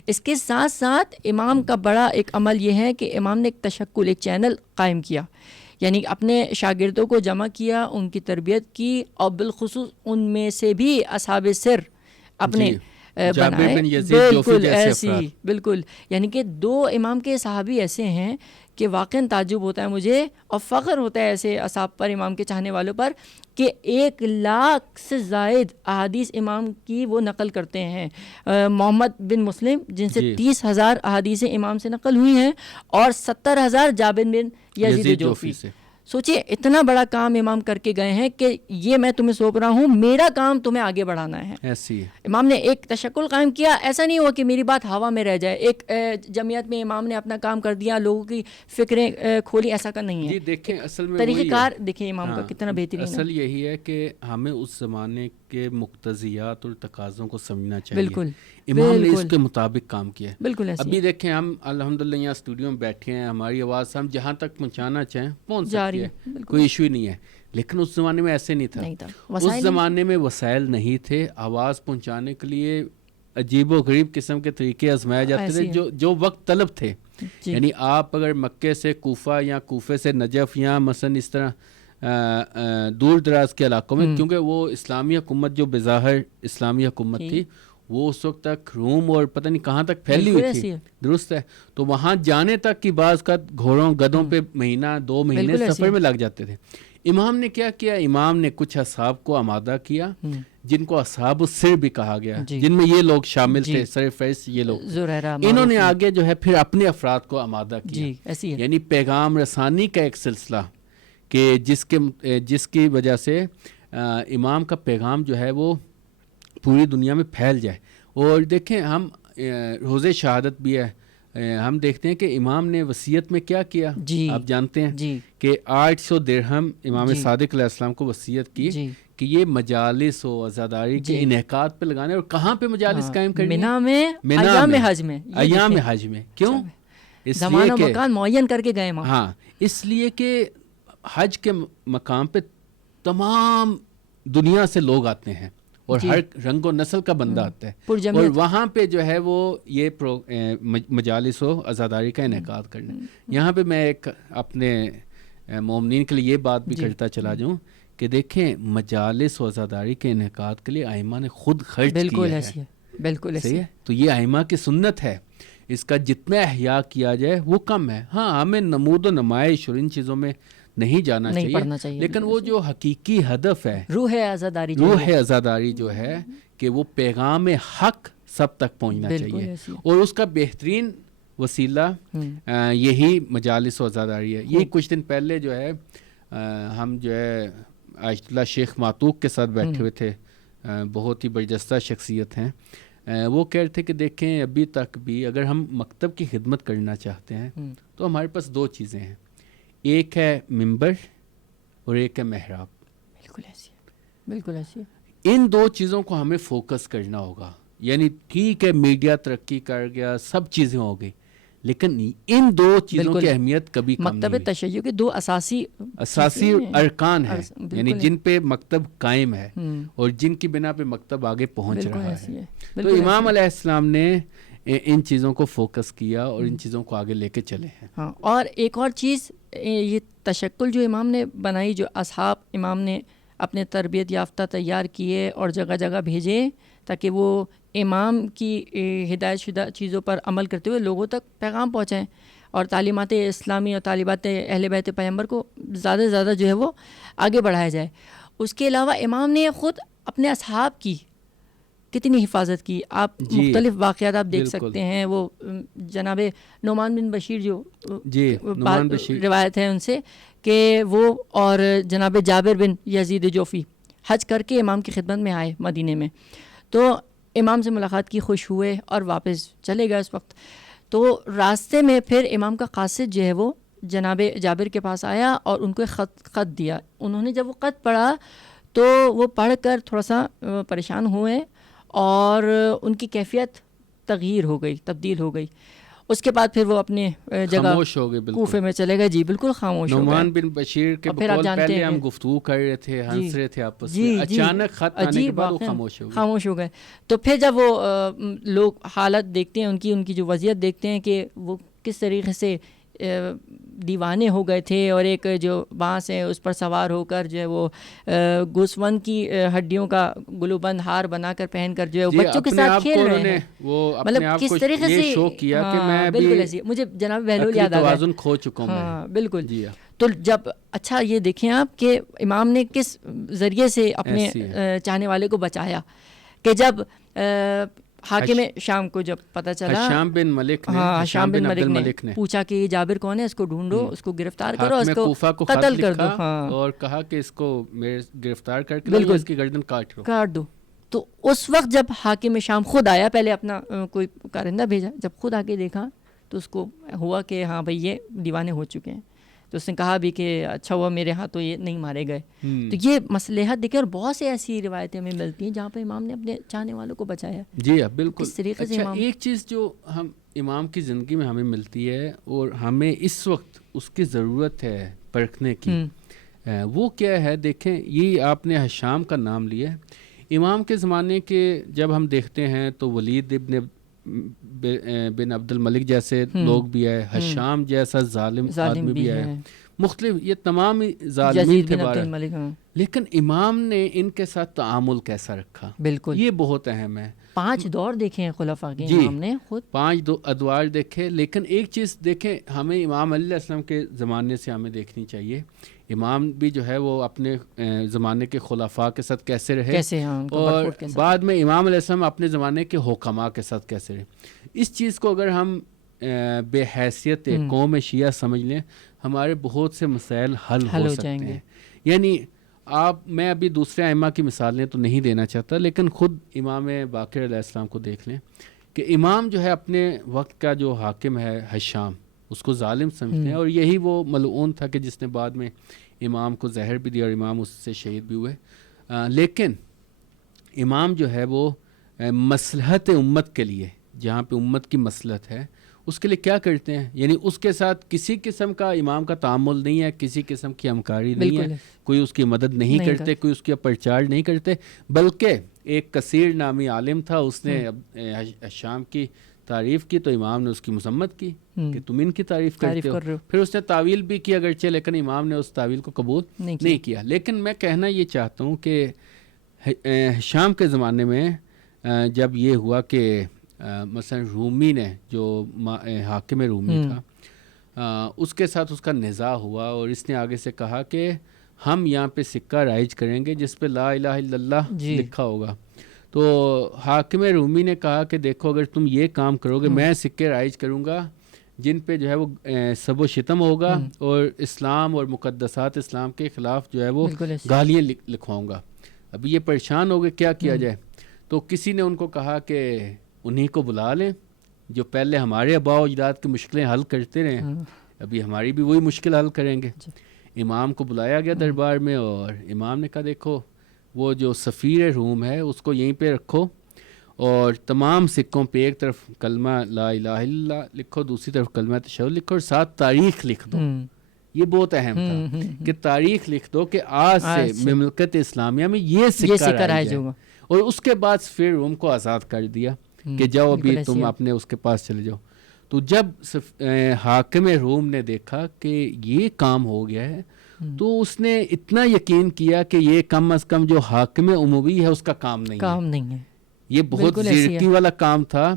اس کے ساتھ ساتھ امام کا بڑا ایک عمل یہ ہے کہ امام نے ایک تشکل، ایک چینل قائم کیا، یعنی اپنے شاگردوں کو جمع کیا، ان کی تربیت کی، اور بالخصوص ان میں سے بھی اصحاب سر اپنے بنائے. بالکل ایسی، بالکل. یعنی کہ 2 امام کے صحابی ایسے ہیں کہ واقعاً تعجب ہوتا ہے مجھے اور فخر ہوتا ہے ایسے اصحاب پر، امام کے چاہنے والوں پر، کہ 1,00,000 سے زائد احادیث امام کی وہ نقل کرتے ہیں. محمد بن مسلم جن سے 30,000 احادیث امام سے نقل ہوئی ہیں، اور 70,000 جابر بن یزید جوفی سے. سوچئے اتنا بڑا کام امام کر کے گئے ہیں کہ یہ میں تمہیں سونپ رہا ہوں، میرا کام تمہیں آگے بڑھانا ہے. ایسی امام نے ایک تشکل قائم کیا. ایسا نہیں ہوا کہ میری بات ہوا میں رہ جائے، ایک جمعیت میں امام نے اپنا کام کر دیا، لوگوں کی فکریں کھولی، ایسا کا نہیں ہے. دیکھیں اصل میں طریقہ کار دیکھیں امام کا کتنا بہترین ہے. اصل یہی ہے کہ ہمیں اس زمانے کے مقتضیات اور تقاضوں کو سمجھنا چاہیے. بالکل امام نے اس کے مطابق کام کیا. بالکل. ابھی دیکھیں ہم الحمدللہ یہاں اسٹوڈیو میں بیٹھے ہیں، ہماری آواز ہم جہاں تک پہنچانا چاہیں پہنچ سکتی ہے، کوئی ایشو ہی نہیں ہے. لیکن اس زمانے میں ایسے نہیں تھا. اس زمانے میں وسائل نہیں تھے. آواز پہنچانے کے لیے عجیب و غریب قسم کے طریقے آزمائے جاتے تھے جو وقت طلب تھے. یعنی آپ اگر مکے سے کوفہ یا کوفے سے نجف یا مثلا اس طرح دور دراز کے علاقوں میں، کیونکہ وہ اسلامی حکومت جو بظاہر اسلامی حکومت تھی وہ اس وقت تک روم اور پتہ نہیں کہاں تک پھیلی ہوئی تھی. درست ہے. تو وہاں جانے تک کی بعض کا گھوڑوں گدوں پہ مہینہ 2 مہینے سفر میں لگ جاتے تھے. امام نے کیا کیا؟ امام نے کچھ اصحاب کو آمادہ کیا جن کو اصحاب السر بھی کہا گیا، جن میں یہ لوگ شامل تھے، سر فیض یہ لوگ. انہوں نے آگے جو ہے پھر اپنے افراد کو آمادہ کیا. یعنی پیغام رسانی کا ایک سلسلہ کہ جس کی وجہ سے امام کا پیغام جو ہے وہ پوری دنیا میں پھیل جائے. اور دیکھیں ہم روزے شہادت بھی ہے، ہم دیکھتے ہیں کہ امام نے وصیت میں کیا کیا. آپ جانتے ہیں کہ 800 درہم امام صادق علیہ السلام کو وصیت کی کہ یہ مجالس و عزاداری کے انعقاد پہ لگانے. اور کہاں پہ مجالس قائم کرنے؟ مینا میں، ایام حج میں. ایام حج میں. کیوں؟ زمان و مکان معین کر کے گئے امام. ہاں، اس لیے کہ حج کے مقام پہ تمام دنیا سے لوگ آتے ہیں اور ہر رنگ و نسل کا بندہ آتا ہے، اور وہاں پہ جو ہے وہ یہ مجالس و عزاداری کا انعقاد کرنا. یہاں پہ میں ایک اپنے مومنین کے لیے یہ بات بھی کرتا چلا جاؤں کہ دیکھیں مجالس و عزاداری کے انعقاد کے لیے ائمہ نے خود خرچ کیا ہے. بالکل صحیح ہے. تو یہ ائمہ کی سنت ہے، اس کا جتنا احیاء کیا جائے وہ کم ہے. ہاں ہمیں نمود و نمائش اور ان چیزوں میں نہیں جانا چاہیے، لیکن وہ جو حقیقی ہدف ہے روح عزاداری جو ہے کہ وہ پیغام حق سب تک پہنچنا چاہیے، اور اس کا بہترین وسیلہ یہی مجالس و عزاداری ہے. یہی کچھ دن پہلے جو ہے ہم جو ہے آیت اللہ شیخ معتوق کے ساتھ بیٹھے ہوئے تھے، بہت ہی برجستہ شخصیت ہیں. وہ کہہ رہے تھے کہ دیکھیں ابھی تک بھی اگر ہم مکتب کی خدمت کرنا چاہتے ہیں تو ہمارے پاس دو چیزیں ہیں، ایک ہے منبر اور ایک ہے محراب. بالکل ایسی ان دو چیزوں کو ہمیں فوکس کرنا ہوگا. یعنی ٹھیک ہے میڈیا ترقی کر گیا، سب چیزیں ہو گئی، لیکن ان دو چیزوں کی اہمیت کبھی کم نہیں ہوئی. مکتب تشیع کے دو اساسی ارکان ہیں، یعنی جن پہ مکتب قائم ہے اور جن کی بنا پہ مکتب آگے پہنچ رہا ہے. تو امام علیہ السلام نے ان چیزوں کو فوکس کیا اور ان چیزوں کو آگے لے کے چلے ہیں. ہاں، اور ایک اور چیز، یہ تشکل جو امام نے بنائی، جو اصحاب امام نے اپنے تربیت یافتہ تیار کیے اور جگہ جگہ بھیجے تاکہ وہ امام کی ہدایت شدہ چیزوں پر عمل کرتے ہوئے لوگوں تک پیغام پہنچائیں اور تعلیمات اسلامی اور تعلیمات اہل بیت پیغمبر کو زیادہ سے زیادہ جو ہے وہ آگے بڑھایا جائے. اس کے علاوہ امام نے خود اپنے اصحاب کی کتنی حفاظت کی. آپ مختلف واقعات آپ دیکھ سکتے ہیں. وہ جناب نعمان بن بشیر جو روایت ہے ان سے کہ وہ اور جناب جابر بن یزید جوفی حج کر کے امام کی خدمت میں آئے مدینے میں، تو امام سے ملاقات کی، خوش ہوئے اور واپس چلے گئے. اس وقت تو راستے میں پھر امام کا قاصد جو ہے وہ جناب جابر کے پاس آیا اور ان کو ایک خط دیا. انہوں نے جب وہ خط پڑھا تو وہ پڑھ کر تھوڑا سا پریشان ہوئے اور ان کی کیفیت تغییر ہو گئی، تبدیل ہو گئی. اس کے بعد پھر وہ اپنے جگہ خاموش ہو گئے، کوفے میں چلے گئے. جی بالکل خاموش ہو گئے. نعمان بن بشیر کے بقول پہلے ہم گفتگو کر رہے تھے، ہنس رہے تھے آپس میں، اچانک خط آنے کے بعد وہ خاموش ہو گئے. تو پھر جب وہ لوگ حالت دیکھتے ہیں، ان کی جو وضعیت دیکھتے ہیں کہ وہ کس طریقے سے دیوانے ہو گئے تھے اور ایک جو بانس ہے اس پر سوار ہو کر جو ہے وہ گوسفند کی ہڈیوں کا گلوبند ہار بنا کر پہن کر جو ہے بچوں کے ساتھ کھیل رہے ہیں، مطلب کس طریقے سے شو کیا کہ میں بالکل ایسی. مجھے جناب بہلول یاد آ گیا، توازن کھو چکا ہوں. ہاں بالکل. تو جب اچھا یہ دیکھیں آپ کہ امام نے کس ذریعے سے اپنے چاہنے والے کو بچایا کہ جب حاکم شام کو جب پتہ چلا، حشام بن ملک نے پوچھا کہ یہ جابر کون ہے، اس کو ڈھونڈو، اس کو گرفتار کرو، اس کو قتل کر دو، اور کہا کہ اس کو گرفتار کر کے اس کی گردن کاٹ دو. تو اس وقت جب حاکم شام خود آیا، پہلے اپنا کوئی کارندہ بھیجا، جب خود آ کے دیکھا تو اس کو ہوا کہ ہاں بھائی یہ دیوانے ہو چکے ہیں. تو اس نے کہا بھی کہ اچھا ہوا میرے ہاتھوں یہ نہیں مارے گئے. تو یہ مصلحت دیکھے، اور بہت سی ایسی روایتیں ہمیں ملتی ہیں جہاں پہ امام نے اپنے چاہنے والوں کو بچایا. جی بالکل. اس طریقے سے ایک چیز جو ہم امام کی زندگی میں ہمیں ملتی ہے اور ہمیں اس وقت اس کی ضرورت ہے پرکھنے کی، وہ کیا ہے؟ دیکھیں، یہ آپ نے حشام کا نام لیا ہے. امام کے زمانے کے جب ہم دیکھتے ہیں تو ولید ابن بن عبد الملک جیسے لوگ بھی آئے، حشام جیسا ظالم آدمی بھی آئے، مختلف، یہ تمام ظالمین تھے بارہ. لیکن امام نے ان کے ساتھ تعامل کیسا رکھا، بالکل یہ بہت اہم ہے. 5 دور دیکھے ہیں خلفاء کے، امام نے خود 5 ادوار دیکھے. لیکن ایک چیز دیکھیں، ہمیں امام علیہ السلام کے زمانے سے ہمیں دیکھنی چاہیے، امام بھی جو ہے وہ اپنے زمانے کے خلفاء کے ساتھ کیسے رہے، اور بعد میں امام علیہ السلام اپنے زمانے کے حکماء کے ساتھ کیسے رہے. اس چیز کو اگر ہم بے حیثیت قوم شیعہ سمجھ لیں، ہمارے بہت سے مسائل حل ہو سکتے ہیں. یعنی میں ابھی دوسرے ائمہ کی مثالیں تو نہیں دینا چاہتا، لیکن خود امام باقر علیہ السلام کو دیکھ لیں کہ امام جو ہے اپنے وقت کا جو حاکم ہے حشام، اس کو ظالم سمجھتے ہیں، اور یہی وہ ملعون تھا کہ جس نے بعد میں امام کو زہر بھی دیا اور امام اس سے شہید بھی ہوئے. لیکن امام جو ہے وہ مصلحت امت کے لیے، جہاں پہ امت کی مصلحت ہے، اس کے لیے کیا کرتے ہیں. یعنی اس کے ساتھ کسی قسم کا امام کا تعامل نہیں ہے, کسی قسم کی ہمکاری نہیں ہے, کوئی اس کی مدد نہیں کرتے, کوئی اس کی پرچار نہیں کرتے, بلکہ ایک کثیر نامی عالم تھا, اس نے شام کی تعریف کی تو امام نے اس کی مذمت کی کہ تم ان کی تعریف کرتے ہو. پھر اس نے تعویل بھی کی اگرچہ, لیکن امام نے اس تعویل کو قبول نہیں کیا. لیکن میں کہنا یہ چاہتا ہوں کہ شام کے زمانے میں جب یہ ہوا کہ مثلا رومی نے جو حاکم رومی تھا, اس کے ساتھ اس کا نزاع ہوا اور اس نے آگے سے کہا کہ ہم یہاں پہ سکہ رائج کریں گے جس پہ لا الہ الا اللہ لکھا ہوگا. تو حاکم رومی نے کہا کہ دیکھو اگر تم یہ کام کرو گے میں سکے رائج کروں گا جن پہ جو ہے وہ سب و شتم ہوگا اور اسلام اور مقدسات اسلام کے خلاف جو ہے وہ گالیاں لکھواؤں گا. ابھی یہ پریشان ہو گئے کیا کیا جائے. تو کسی نے ان کو کہا کہ انہی کو بلا لیں جو پہلے ہمارے آباء و اجداد کی مشکلیں حل کرتے رہے, ابھی ہماری بھی وہی مشکل حل کریں گے. امام کو بلایا گیا دربار میں اور امام نے کہا دیکھو وہ جو سفیر روم ہے اس کو یہیں پہ رکھو اور تمام سکوں پہ ایک طرف کلمہ لا الہ الا اللہ لکھو, دوسری طرف کلمہ تشہد لکھو اور ساتھ تاریخ لکھ دو. یہ بہت اہم تھا کہ تاریخ لکھ دو کہ آج سے مملکت اسلامیہ میں یہ سکہ رائج ہوگا, اور اس کے بعد پھر روم کو آزاد کر دیا کہ جاؤ ابھی تم اپنے اس کے پاس چلے جاؤ. تو جب حاکم روم نے دیکھا کہ یہ کام ہو گیا ہے تو اس نے اتنا یقین کیا کہ یہ کم از کم جو حاکم عموی ہے اس کا کام نہیں ہے, یہ بہت زیرکی والا کام تھا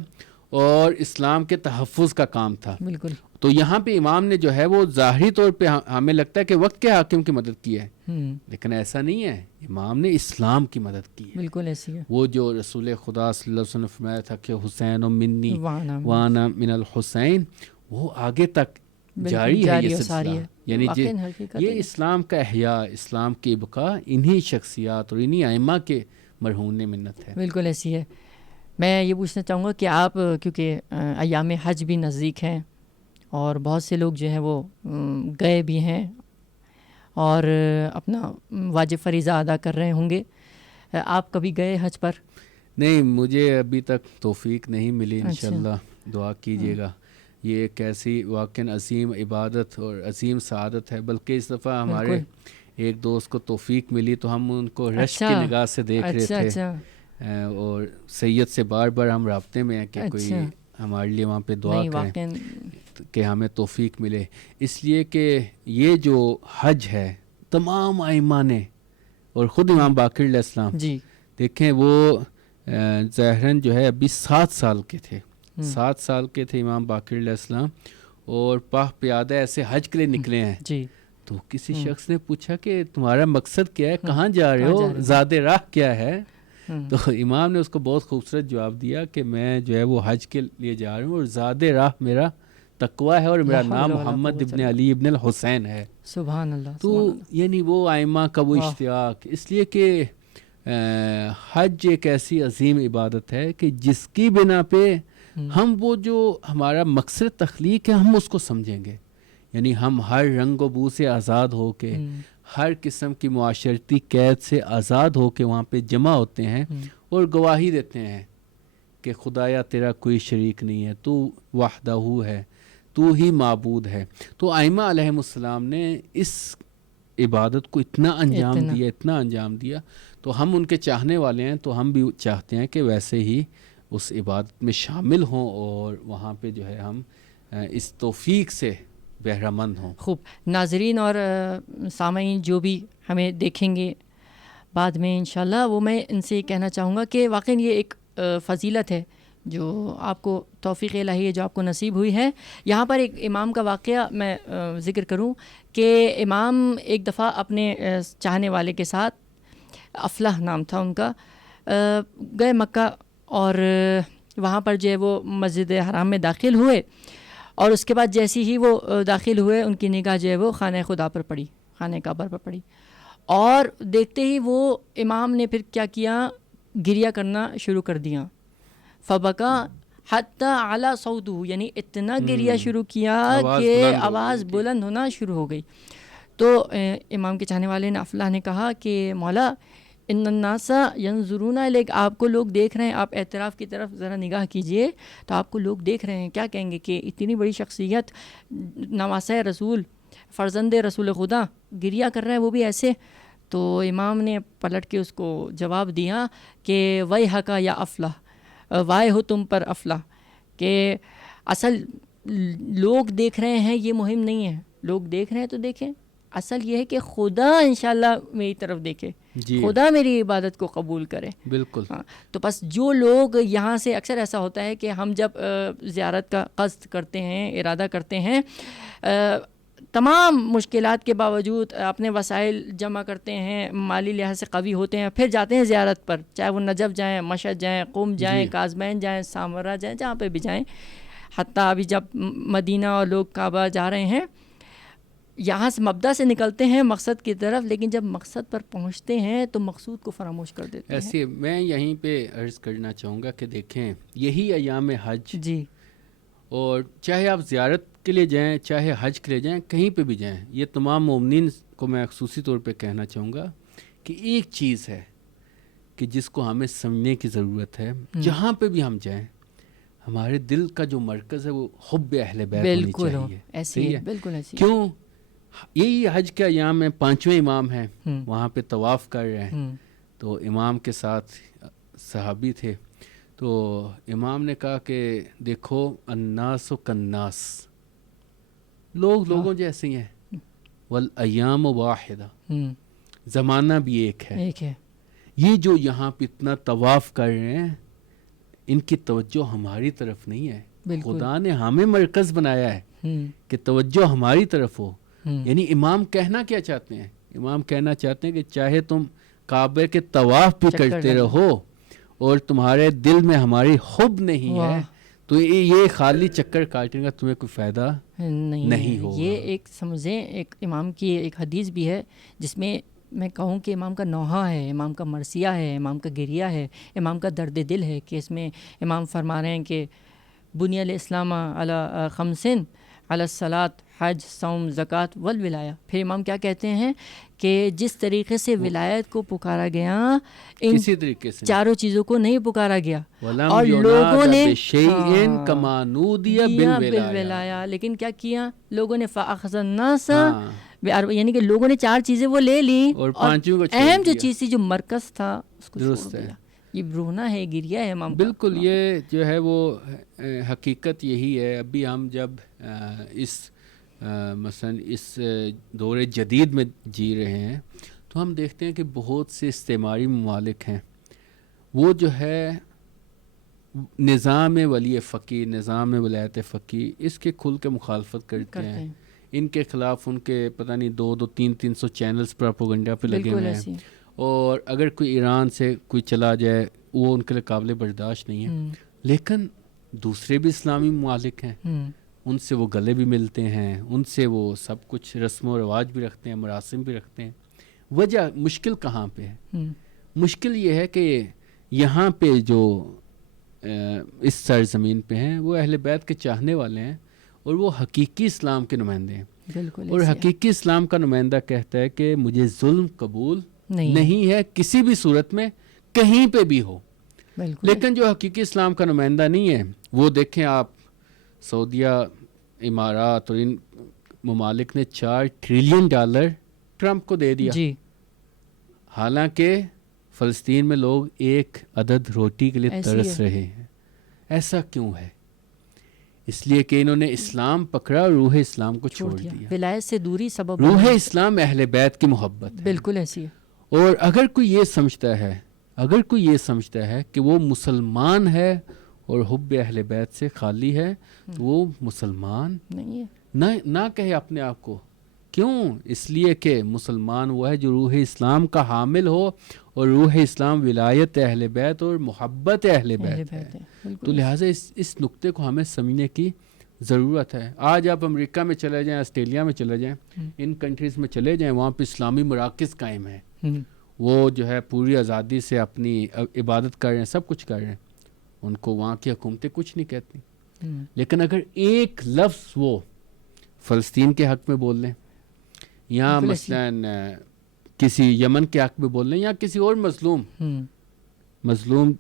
اور اسلام کے تحفظ کا کام تھا. بالکل. تو یہاں پہ امام نے جو ہے وہ ظاہری طور پہ ہمیں لگتا ہے کہ وقت کے حاکم کی مدد کی ہے, لیکن ایسا نہیں ہے. امام نے اسلام کی مدد کی ہے. بالکل ایسی ہے. وہ جو رسول خدا صلی اللہ علیہ وسلم نے فرمایا تھا کہ حسین و منی وانا من الحسین, وہ آگے تک جاری ہے یہ سلسلہ. یعنی یہ اسلام کا احیاء, اسلام کی بقا انہی شخصیات اور انہی ائمہ کے مرہون منت ہے. بالکل ایسی ہے. میں یہ پوچھنا چاہوں گا کہ آپ کیونکہ ایام حج بھی نزدیک ہیں اور بہت سے لوگ جو ہیں وہ گئے بھی ہیں اور اپنا واجب فریضہ ادا کر رہے ہوں گے, آپ کبھی گئے حج پر؟ نہیں, مجھے ابھی تک توفیق نہیں ملی. انشاءاللہ دعا کیجیے گا. یہ ایک ایسی واقعاً عظیم عبادت اور عظیم سعادت ہے. بلکہ اس دفعہ ہمارے ایک دوست کو توفیق ملی تو ہم ان کو رشک کی نگاہ سے دیکھ رہے تھے اور سید سے بار بار ہم رابطے میں ہیں کہ کوئی ہمارے لیے وہاں پہ دعا کریں کہ ہمیں توفیق ملے. اس لیے کہ یہ جو حج ہے تمام ائمہ نے اور خود امام باقر علیہ السلام دیکھیں وہ ظاہراً جو ہے ابھی 7 سال کے تھے, 7 سال کے تھے امام باقر علیہ السلام اور پاہ پیادہ ایسے حج کے لیے نکلے ہیں. تو کسی شخص نے پوچھا کہ تمہارا مقصد کیا ہے, کہاں جا رہے ہو, زاد راہ کیا ہے؟ تو امام نے اس کو بہت خوبصورت جواب دیا کہ میں جو ہے وہ حج کے لیے جا رہا ہوں اور زاد راہ میرا تقویٰ ہے اور میرا نام محمد ابن علی ابن الحسین ہے. سبحان اللہ. تو یعنی وہ ائمہ کا وہ اشتیاق, اس لیے کہ حج ایک ایسی عظیم عبادت ہے کہ جس کی بنا پہ ہم وہ جو ہمارا مقصد تخلیق ہے ہم اس کو سمجھیں گے. یعنی ہم ہر رنگ و بو سے آزاد ہو کے, ہر قسم کی معاشرتی قید سے آزاد ہو کے وہاں پہ جمع ہوتے ہیں اور گواہی دیتے ہیں کہ خدایا تیرا کوئی شریک نہیں ہے, تو وحدہ ہے, تو ہی معبود ہے. تو ائمہ علیہم السلام نے اس عبادت کو اتنا انجام دیا تو ہم ان کے چاہنے والے ہیں, تو ہم بھی چاہتے ہیں کہ ویسے ہی اس عبادت میں شامل ہوں اور وہاں پہ جو ہے ہم اس توفیق سے بہرہ مند ہوں. خوب. ناظرین اور سامعین جو بھی ہمیں دیکھیں گے بعد میں انشاءاللہ, وہ میں ان سے کہنا چاہوں گا کہ واقعی یہ ایک فضیلت ہے جو آپ کو توفیق الہی ہے جو آپ کو نصیب ہوئی ہے. یہاں پر ایک امام کا واقعہ میں ذکر کروں کہ امام ایک دفعہ اپنے چاہنے والے کے ساتھ, افلاح نام تھا ان کا, گئے مکہ اور وہاں پر جو ہے وہ مسجد حرام میں داخل ہوئے اور اس کے بعد جیسی ہی وہ داخل ہوئے ان کی نگاہ جو ہے وہ خانہ خدا پر پڑی, خانہ کعبہ پر پڑی, اور دیکھتے ہی وہ امام نے پھر کیا کیا, گریہ کرنا شروع کر دیا. فبکا حتی علی صوتہ, یعنی اتنا گریہ شروع کیا کہ آواز بلند ہونا شروع ہو گئی. تو امام کے چاہنے والے نے افلاح نے کہا کہ مولا ان الناس ینظرون الیک، آپ کو لوگ دیکھ رہے ہیں. آپ اعتراف کی طرف ذرا نگاہ کیجئے تو آپ کو لوگ دیکھ رہے ہیں. کیا کہیں گے کہ اتنی بڑی شخصیت، نواسۂ رسول، فرزند رسول خدا گریہ کر رہا ہے، وہ بھی ایسے. تو امام نے پلٹ کے اس کو جواب دیا کہ ویحک یا افلاح، وائے ہو تم پر افلاح، کہ اصل لوگ دیکھ رہے ہیں یہ مہم نہیں ہے. لوگ دیکھ رہے ہیں تو دیکھیں، اصل یہ ہے کہ خدا انشاءاللہ میری طرف دیکھے، جی خدا میری عبادت کو قبول کرے. بالکل. ہاں، تو بس جو لوگ یہاں سے، اکثر ایسا ہوتا ہے کہ ہم جب زیارت کا قصد کرتے ہیں، ارادہ کرتے ہیں، تمام مشکلات کے باوجود اپنے وسائل جمع کرتے ہیں، مالی لحاظ سے قوی ہوتے ہیں، پھر جاتے ہیں زیارت پر، چاہے وہ نجف جائیں، مشہد جائیں، قم جائیں، جی. کاظمین جائیں، سامرہ جائیں، جہاں پہ بھی جائیں. حتیٰ ابھی جب مدینہ اور لوگ کعبہ جا رہے ہیں، یہاں سے مبدا سے نکلتے ہیں مقصد کی طرف، لیکن جب مقصد پر پہنچتے ہیں تو مقصود کو فراموش کر دیتے ہیں. ایسے میں یہیں پہ عرض کرنا چاہوں گا کہ دیکھیں، یہی ایام حج، جی، اور چاہے آپ زیارت کے لیے جائیں، چاہے حج کے لیے جائیں، کہیں پہ بھی جائیں، یہ تمام مومنین کو میں خصوصی طور پہ کہنا چاہوں گا کہ ایک چیز ہے کہ جس کو ہمیں سمجھنے کی ضرورت ہے. جہاں پہ بھی ہم جائیں، ہمارے دل کا جو مرکز ہے وہ حب اہل بیت ہونی چاہیے. ایسی ہے، بالکل ایسی. کیوں؟ یہی حج کے ایام میں 5ویں امام ہیں، وہاں پہ طواف کر رہے ہیں. تو امام کے ساتھ صحابی تھے، تو امام نے کہا کہ دیکھو الناس کناس، لوگ لوگوں جیسے ہی ہیں، والایام واحدہ، زمانہ بھی ایک ہے. یہ جو یہاں پہ اتنا طواف کر رہے ہیں، ان کی توجہ ہماری طرف نہیں ہے. خدا نے ہمیں مرکز بنایا ہے کہ توجہ ہماری طرف ہو. یعنی امام کہنا کیا چاہتے ہیں؟ امام کہنا چاہتے ہیں کہ چاہے تم کعبے کے طواف بھی کرتے رہو اور تمہارے دل میں ہماری حب نہیں ہے، تو یہ خالی چکر کاٹنے کا تمہیں کوئی فائدہ نہیں ہوگا. یہ ایک سمجھیں، ایک امام کی ایک حدیث بھی ہے جس میں میں کہوں کہ امام کا نوحہ ہے، امام کا مرثیہ ہے، امام کا گریہ ہے، امام کا درد دل ہے، کہ اس میں امام فرما رہے ہیں کہ بنی الاسلام علی خمسن، علی الصلاۃ، حج، صوم، زکوٰۃ والولایہ. پھر امام کیا کہتے ہیں کہ جس طریقے سے ولایت کو پکارا گیا، ان کسی طریقے سے چاروں چیزوں کو نہیں پکارا گیا. اور لوگوں نے بالولایہ، لیکن کیا کیا لوگوں نے؟ فاخذ الناس، یعنی کہ لوگوں نے 4 چیزیں وہ لے لیں اور 5ویں کو چھوڑ اہم جو دیا. چیز تھی، جو مرکز تھا، اس کو درست چھوڑ ہے. دیا. یہ رونا ہے، گریہ ہے امام کا. بالکل، یہ جو ہے وہ حقیقت یہی ہے. ابھی ہم جب اس مثلا اس دور جدید میں جی رہے ہیں، تو ہم دیکھتے ہیں کہ بہت سے استعماری ممالک ہیں، وہ جو ہے نظام ولی فقی، نظام ولایت فقی، اس کے کھل کے مخالفت کرتے ہیں. ان کے خلاف ان کے پتہ نہیں 200-300 چینلز پروپیگنڈا پہ لگے ہوئے ہیں، اور اگر کوئی ایران سے کوئی چلا جائے وہ ان کے لیے قابل برداشت نہیں ہے. لیکن دوسرے بھی اسلامی ممالک ہیں، ان سے وہ گلے بھی ملتے ہیں، ان سے وہ سب کچھ رسم و رواج بھی رکھتے ہیں، مراسم بھی رکھتے ہیں. وجہ مشکل کہاں پہ ہے؟ مشکل یہ ہے کہ یہاں پہ جو اس سرزمین پہ ہیں وہ اہل بیت کے چاہنے والے ہیں، اور وہ حقیقی اسلام کے نمائندے ہیں. اور حقیقی اسلام کا نمائندہ کہتا ہے کہ مجھے ظلم قبول نہیں ہے کسی بھی صورت میں، کہیں پہ بھی ہو. لیکن جو حقیقی اسلام کا نمائندہ نہیں ہے، وہ دیکھیں آپ، سعودیہ، امارات اور ان ممالک نے $4 ٹریلین ٹرمپ کو دے دیا، حالانکہ فلسطین میں لوگ ایک عدد روٹی کے لیے ترس رہے ہیں. ایسا کیوں ہے؟ اس لیے کہ انہوں نے اسلام پکڑا اور روح اسلام کو چھوڑ دیا. ولایت سے دوری سبب. روح اسلام اہل بیت کی محبت ہے. بالکل ایسی ہے. اور اگر کوئی یہ سمجھتا ہے کہ وہ مسلمان ہے اور حب اہل بیت سے خالی ہے، تو وہ مسلمان نہیں ہے. نہ کہے اپنے آپ کو. کیوں؟ اس لیے کہ مسلمان وہ ہے جو روح اسلام کا حامل ہو، اور روح اسلام ولایت اہل بیت اور محبت اہل بیت ہے. تو لہٰذا اس نقطے کو ہمیں سمجھنے کی ضرورت ہے. آج آپ امریکہ میں چلے جائیں، آسٹریلیا میں چلے جائیں، ان کنٹریز میں چلے جائیں، وہاں پہ اسلامی مراکز قائم ہیں، وہ جو ہے پوری آزادی سے اپنی عبادت کر رہے ہیں، سب کچھ کر رہے ہیں. ان کو وہاں کی حکومتیں کچھ نہیں کہتی. لیکن اگر ایک لفظ وہ فلسطین کے حق میں بول لیں، یا مثلاً کسی یمن کے حق میں بول لیں یا کسی اور مظلوم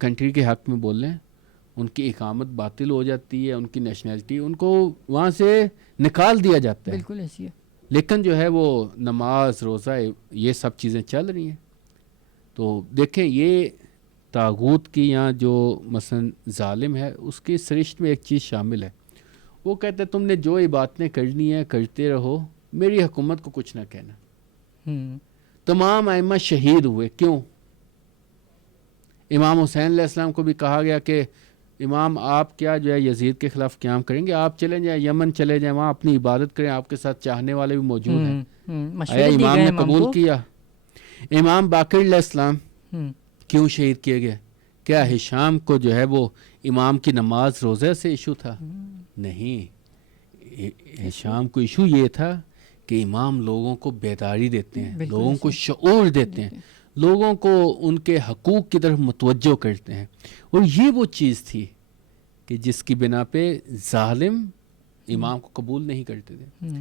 کنٹری کے حق میں بول لیں، ان کی اقامت باطل ہو جاتی ہے، ان کی نیشنلٹی ان کو وہاں سے نکال دیا جاتا ہے. بالکل ایسی ہے. لیکن جو ہے وہ نماز روزہ یہ سب چیزیں چل رہی ہیں. تو دیکھیں یہ طاغوت کی یا جو مثلا ظالم ہے اس کی سرشت میں ایک چیز شامل ہے. وہ کہتے ہیں تم نے جو عبادتیں کرنی ہیں کرتے رہو، میری حکومت کو کچھ نہ کہنا. تمام ائمہ شہید ہوئے. کیوں؟ امام حسین علیہ السلام کو بھی کہا گیا کہ امام آپ کیا جو ہے یزید کے خلاف قیام کریں گے، آپ چلیں جائیں یمن چلے جائیں، وہاں اپنی عبادت کریں، آپ کے ساتھ چاہنے والے بھی موجود ہیں. آیا امام نے قبول کیا؟ امام باقر علیہ السلام کیوں شہید کیے گئے؟ کیا ہشام کو جو ہے وہ امام کی نماز روزہ سے ایشو تھا؟ نہیں، ہشام کو ایشو یہ تھا کہ امام لوگوں کو بیداری دیتے ہیں، لوگوں کو شعور دیتے ہیں، لوگوں کو ان کے حقوق کی طرف متوجہ کرتے ہیں. اور یہ وہ چیز تھی کہ جس کی بنا پہ ظالم امام کو قبول نہیں کرتے تھے.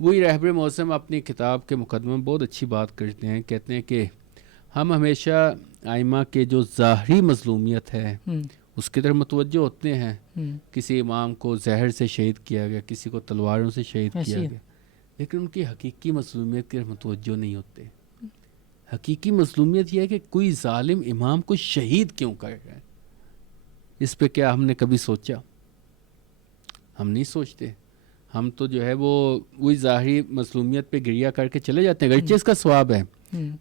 وہی رہبر موسم اپنی کتاب کے مقدمے میں بہت اچھی بات کرتے ہیں. کہتے ہیں کہ ہم ہمیشہ ائمہ کے جو ظاہری مظلومیت ہے اس کی طرف متوجہ ہوتے ہیں. کسی امام کو زہر سے شہید کیا گیا، کسی کو تلواروں سے شہید کیا گیا، لیکن ان کی حقیقی مظلومیت کی طرف متوجہ نہیں ہوتے. حقیقی مظلومیت یہ ہے کہ کوئی ظالم امام کو شہید کیوں کر رہا ہے. اس پہ کیا ہم نے کبھی سوچا؟ ہم نہیں سوچتے. ہم تو جو ہے وہی ظاہری مظلومیت پہ گریہ کر کے چلے جاتے ہیں. اگرچہ اس کا ثواب ہے،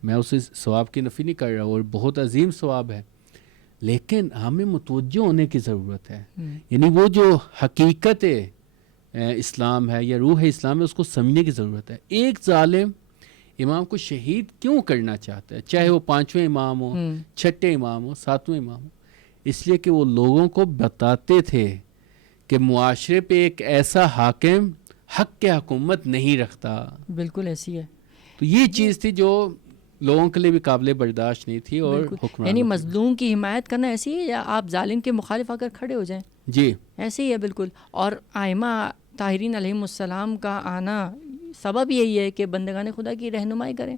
میں اسے ثواب کی نفی نہیں کر رہا اور بہت عظیم ثواب ہے، لیکن ہمیں متوجہ ہونے کی ضرورت ہے. یعنی وہ جو حقیقت اسلام ہے یا روح اسلام ہے اس کو سمجھنے کی ضرورت ہے. ایک ظالم امام کو شہید کیوں کرنا چاہتا ہے، چاہے وہ 5ویں امام ہو، 6ٹھے امام ہو، 7ویں امام ہو؟ اس لیے کہ وہ لوگوں کو بتاتے تھے کہ معاشرے پہ ایک ایسا حاکم حق کے حکومت نہیں رکھتا. بالکل ایسی ہے. تو یہ چیز تھی جو لوگوں کے لیے بھی قابل برداشت نہیں تھی. اور یعنی مظلوم کی حمایت کرنا ایسی ہے یا آپ ظالم کے مخالف اگر کھڑے ہو جائیں، جی ایسے ہی ہے بالکل. اور ائمہ طاہرین علیہم السلام کا آنا سبب یہی ہے کہ بندگان خدا کی رہنمائی کریں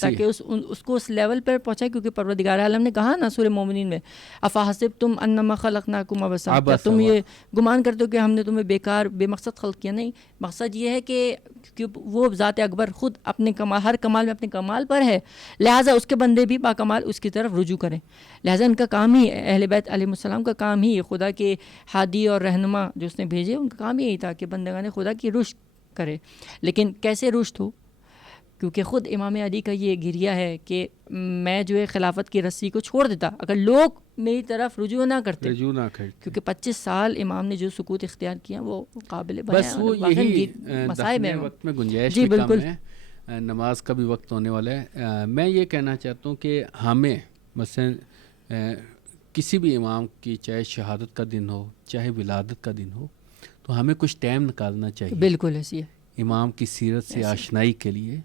تاکہ اس کو اس لیول پر پہنچائے. کیونکہ پروردگار عالم نے کہا نا سورہ مومنین میں، افحسبتم انما خلقناکم عبثا، کیا تم یہ گمان کرتے ہو کہ ہم نے تمہیں بیکار بے مقصد خلق کیا؟ نہیں، مقصد یہ ہے کہ وہ ذات اکبر خود اپنے کمال، ہر کمال میں اپنے کمال پر ہے، لہٰذا اس کے بندے بھی باکمال اس کی طرف رجوع کریں. لہٰذا ان کا کام ہی، اہل بیت علیہ السلام کا کام ہی، خدا کے ہادی اور رہنما جو اس نے بھیجے ان کا کام یہی تھا کہ بندگان خدا کی رشد کرے. لیکن کیسے رشد ہو؟ کیونکہ خود امام علی کا یہ گریہ ہے کہ میں جو ہے خلافت کی رسی کو چھوڑ دیتا اگر لوگ میری طرف رجوع نہ کرتے. کیونکہ 25 سال امام نے جو سکوت اختیار کیا وہ قابل بس وہ یہی مصائب ہے. وقت میں گنجائش جی بالکل ہے، نماز کا بھی وقت ہونے والا ہے. میں یہ کہنا چاہتا ہوں کہ ہمیں مثلا کسی بھی امام کی چاہے شہادت کا دن ہو چاہے ولادت کا دن ہو تو ہمیں کچھ ٹائم نکالنا چاہیے. بالکل ایسی ہے. امام کی سیرت سے آشنائی کے لیے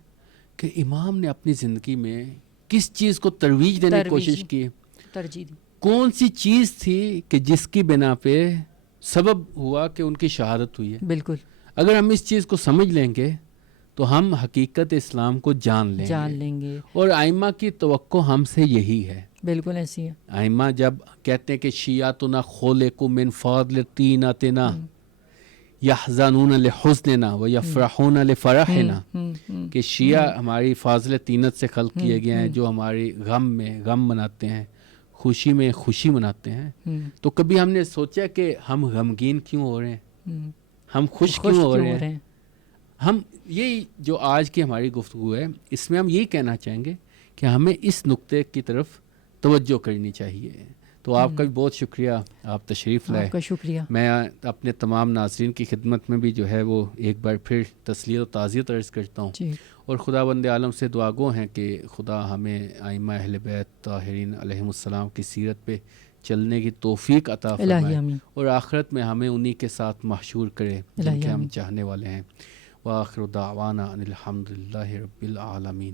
کہ امام نے اپنی زندگی میں کس چیز کو ترویج دینے کی کوشش کی، ترجیح دی، کون سی چیز تھی کہ جس کی بنا پہ سبب ہوا کہ ان کی شہادت ہوئی ہے. بالکل اگر ہم اس چیز کو سمجھ لیں گے تو ہم حقیقت اسلام کو جان لیں گے. اور ائمہ کی توقع ہم سے یہی ہے. بالکل ایسی ہے. ائمہ جب کہتے ہیں کہ شیعتنا خلقوا من فضل طینتنا یحزنون لحزننا ویفرحون لفرحنا، کہ شیعہ ہماری فاضل طینت سے خلق کیے گئے ہیں جو ہماری غم میں غم مناتے ہیں، خوشی میں خوشی مناتے ہیں. تو کبھی ہم نے سوچا کہ ہم غمگین کیوں ہو رہے ہیں، ہم خوش کیوں ہو رہے ہیں؟ ہم یہی جو آج کی ہماری گفتگو ہے اس میں ہم یہی کہنا چاہیں گے کہ ہمیں اس نقطے کی طرف توجہ کرنی چاہیے. تو آپ کا بھی بہت شکریہ، آپ تشریف لائے. آپ کا شکریہ. میں اپنے تمام ناظرین کی خدمت میں بھی جو ہے وہ ایک بار پھر تسلیت و تعزیت عرض کرتا ہوں جی. اور خدا بند عالم سے دعا گو ہیں کہ خدا ہمیں ائمہ اہل بیت طاہرین علیہم السلام کی سیرت پہ چلنے کی توفیق عطا فرمائے اور آخرت میں ہمیں انہی کے ساتھ محشور کرے جن کے ہم چاہنے والے ہیں. وآخر دعوانا ان الحمد للہ رب العالمین.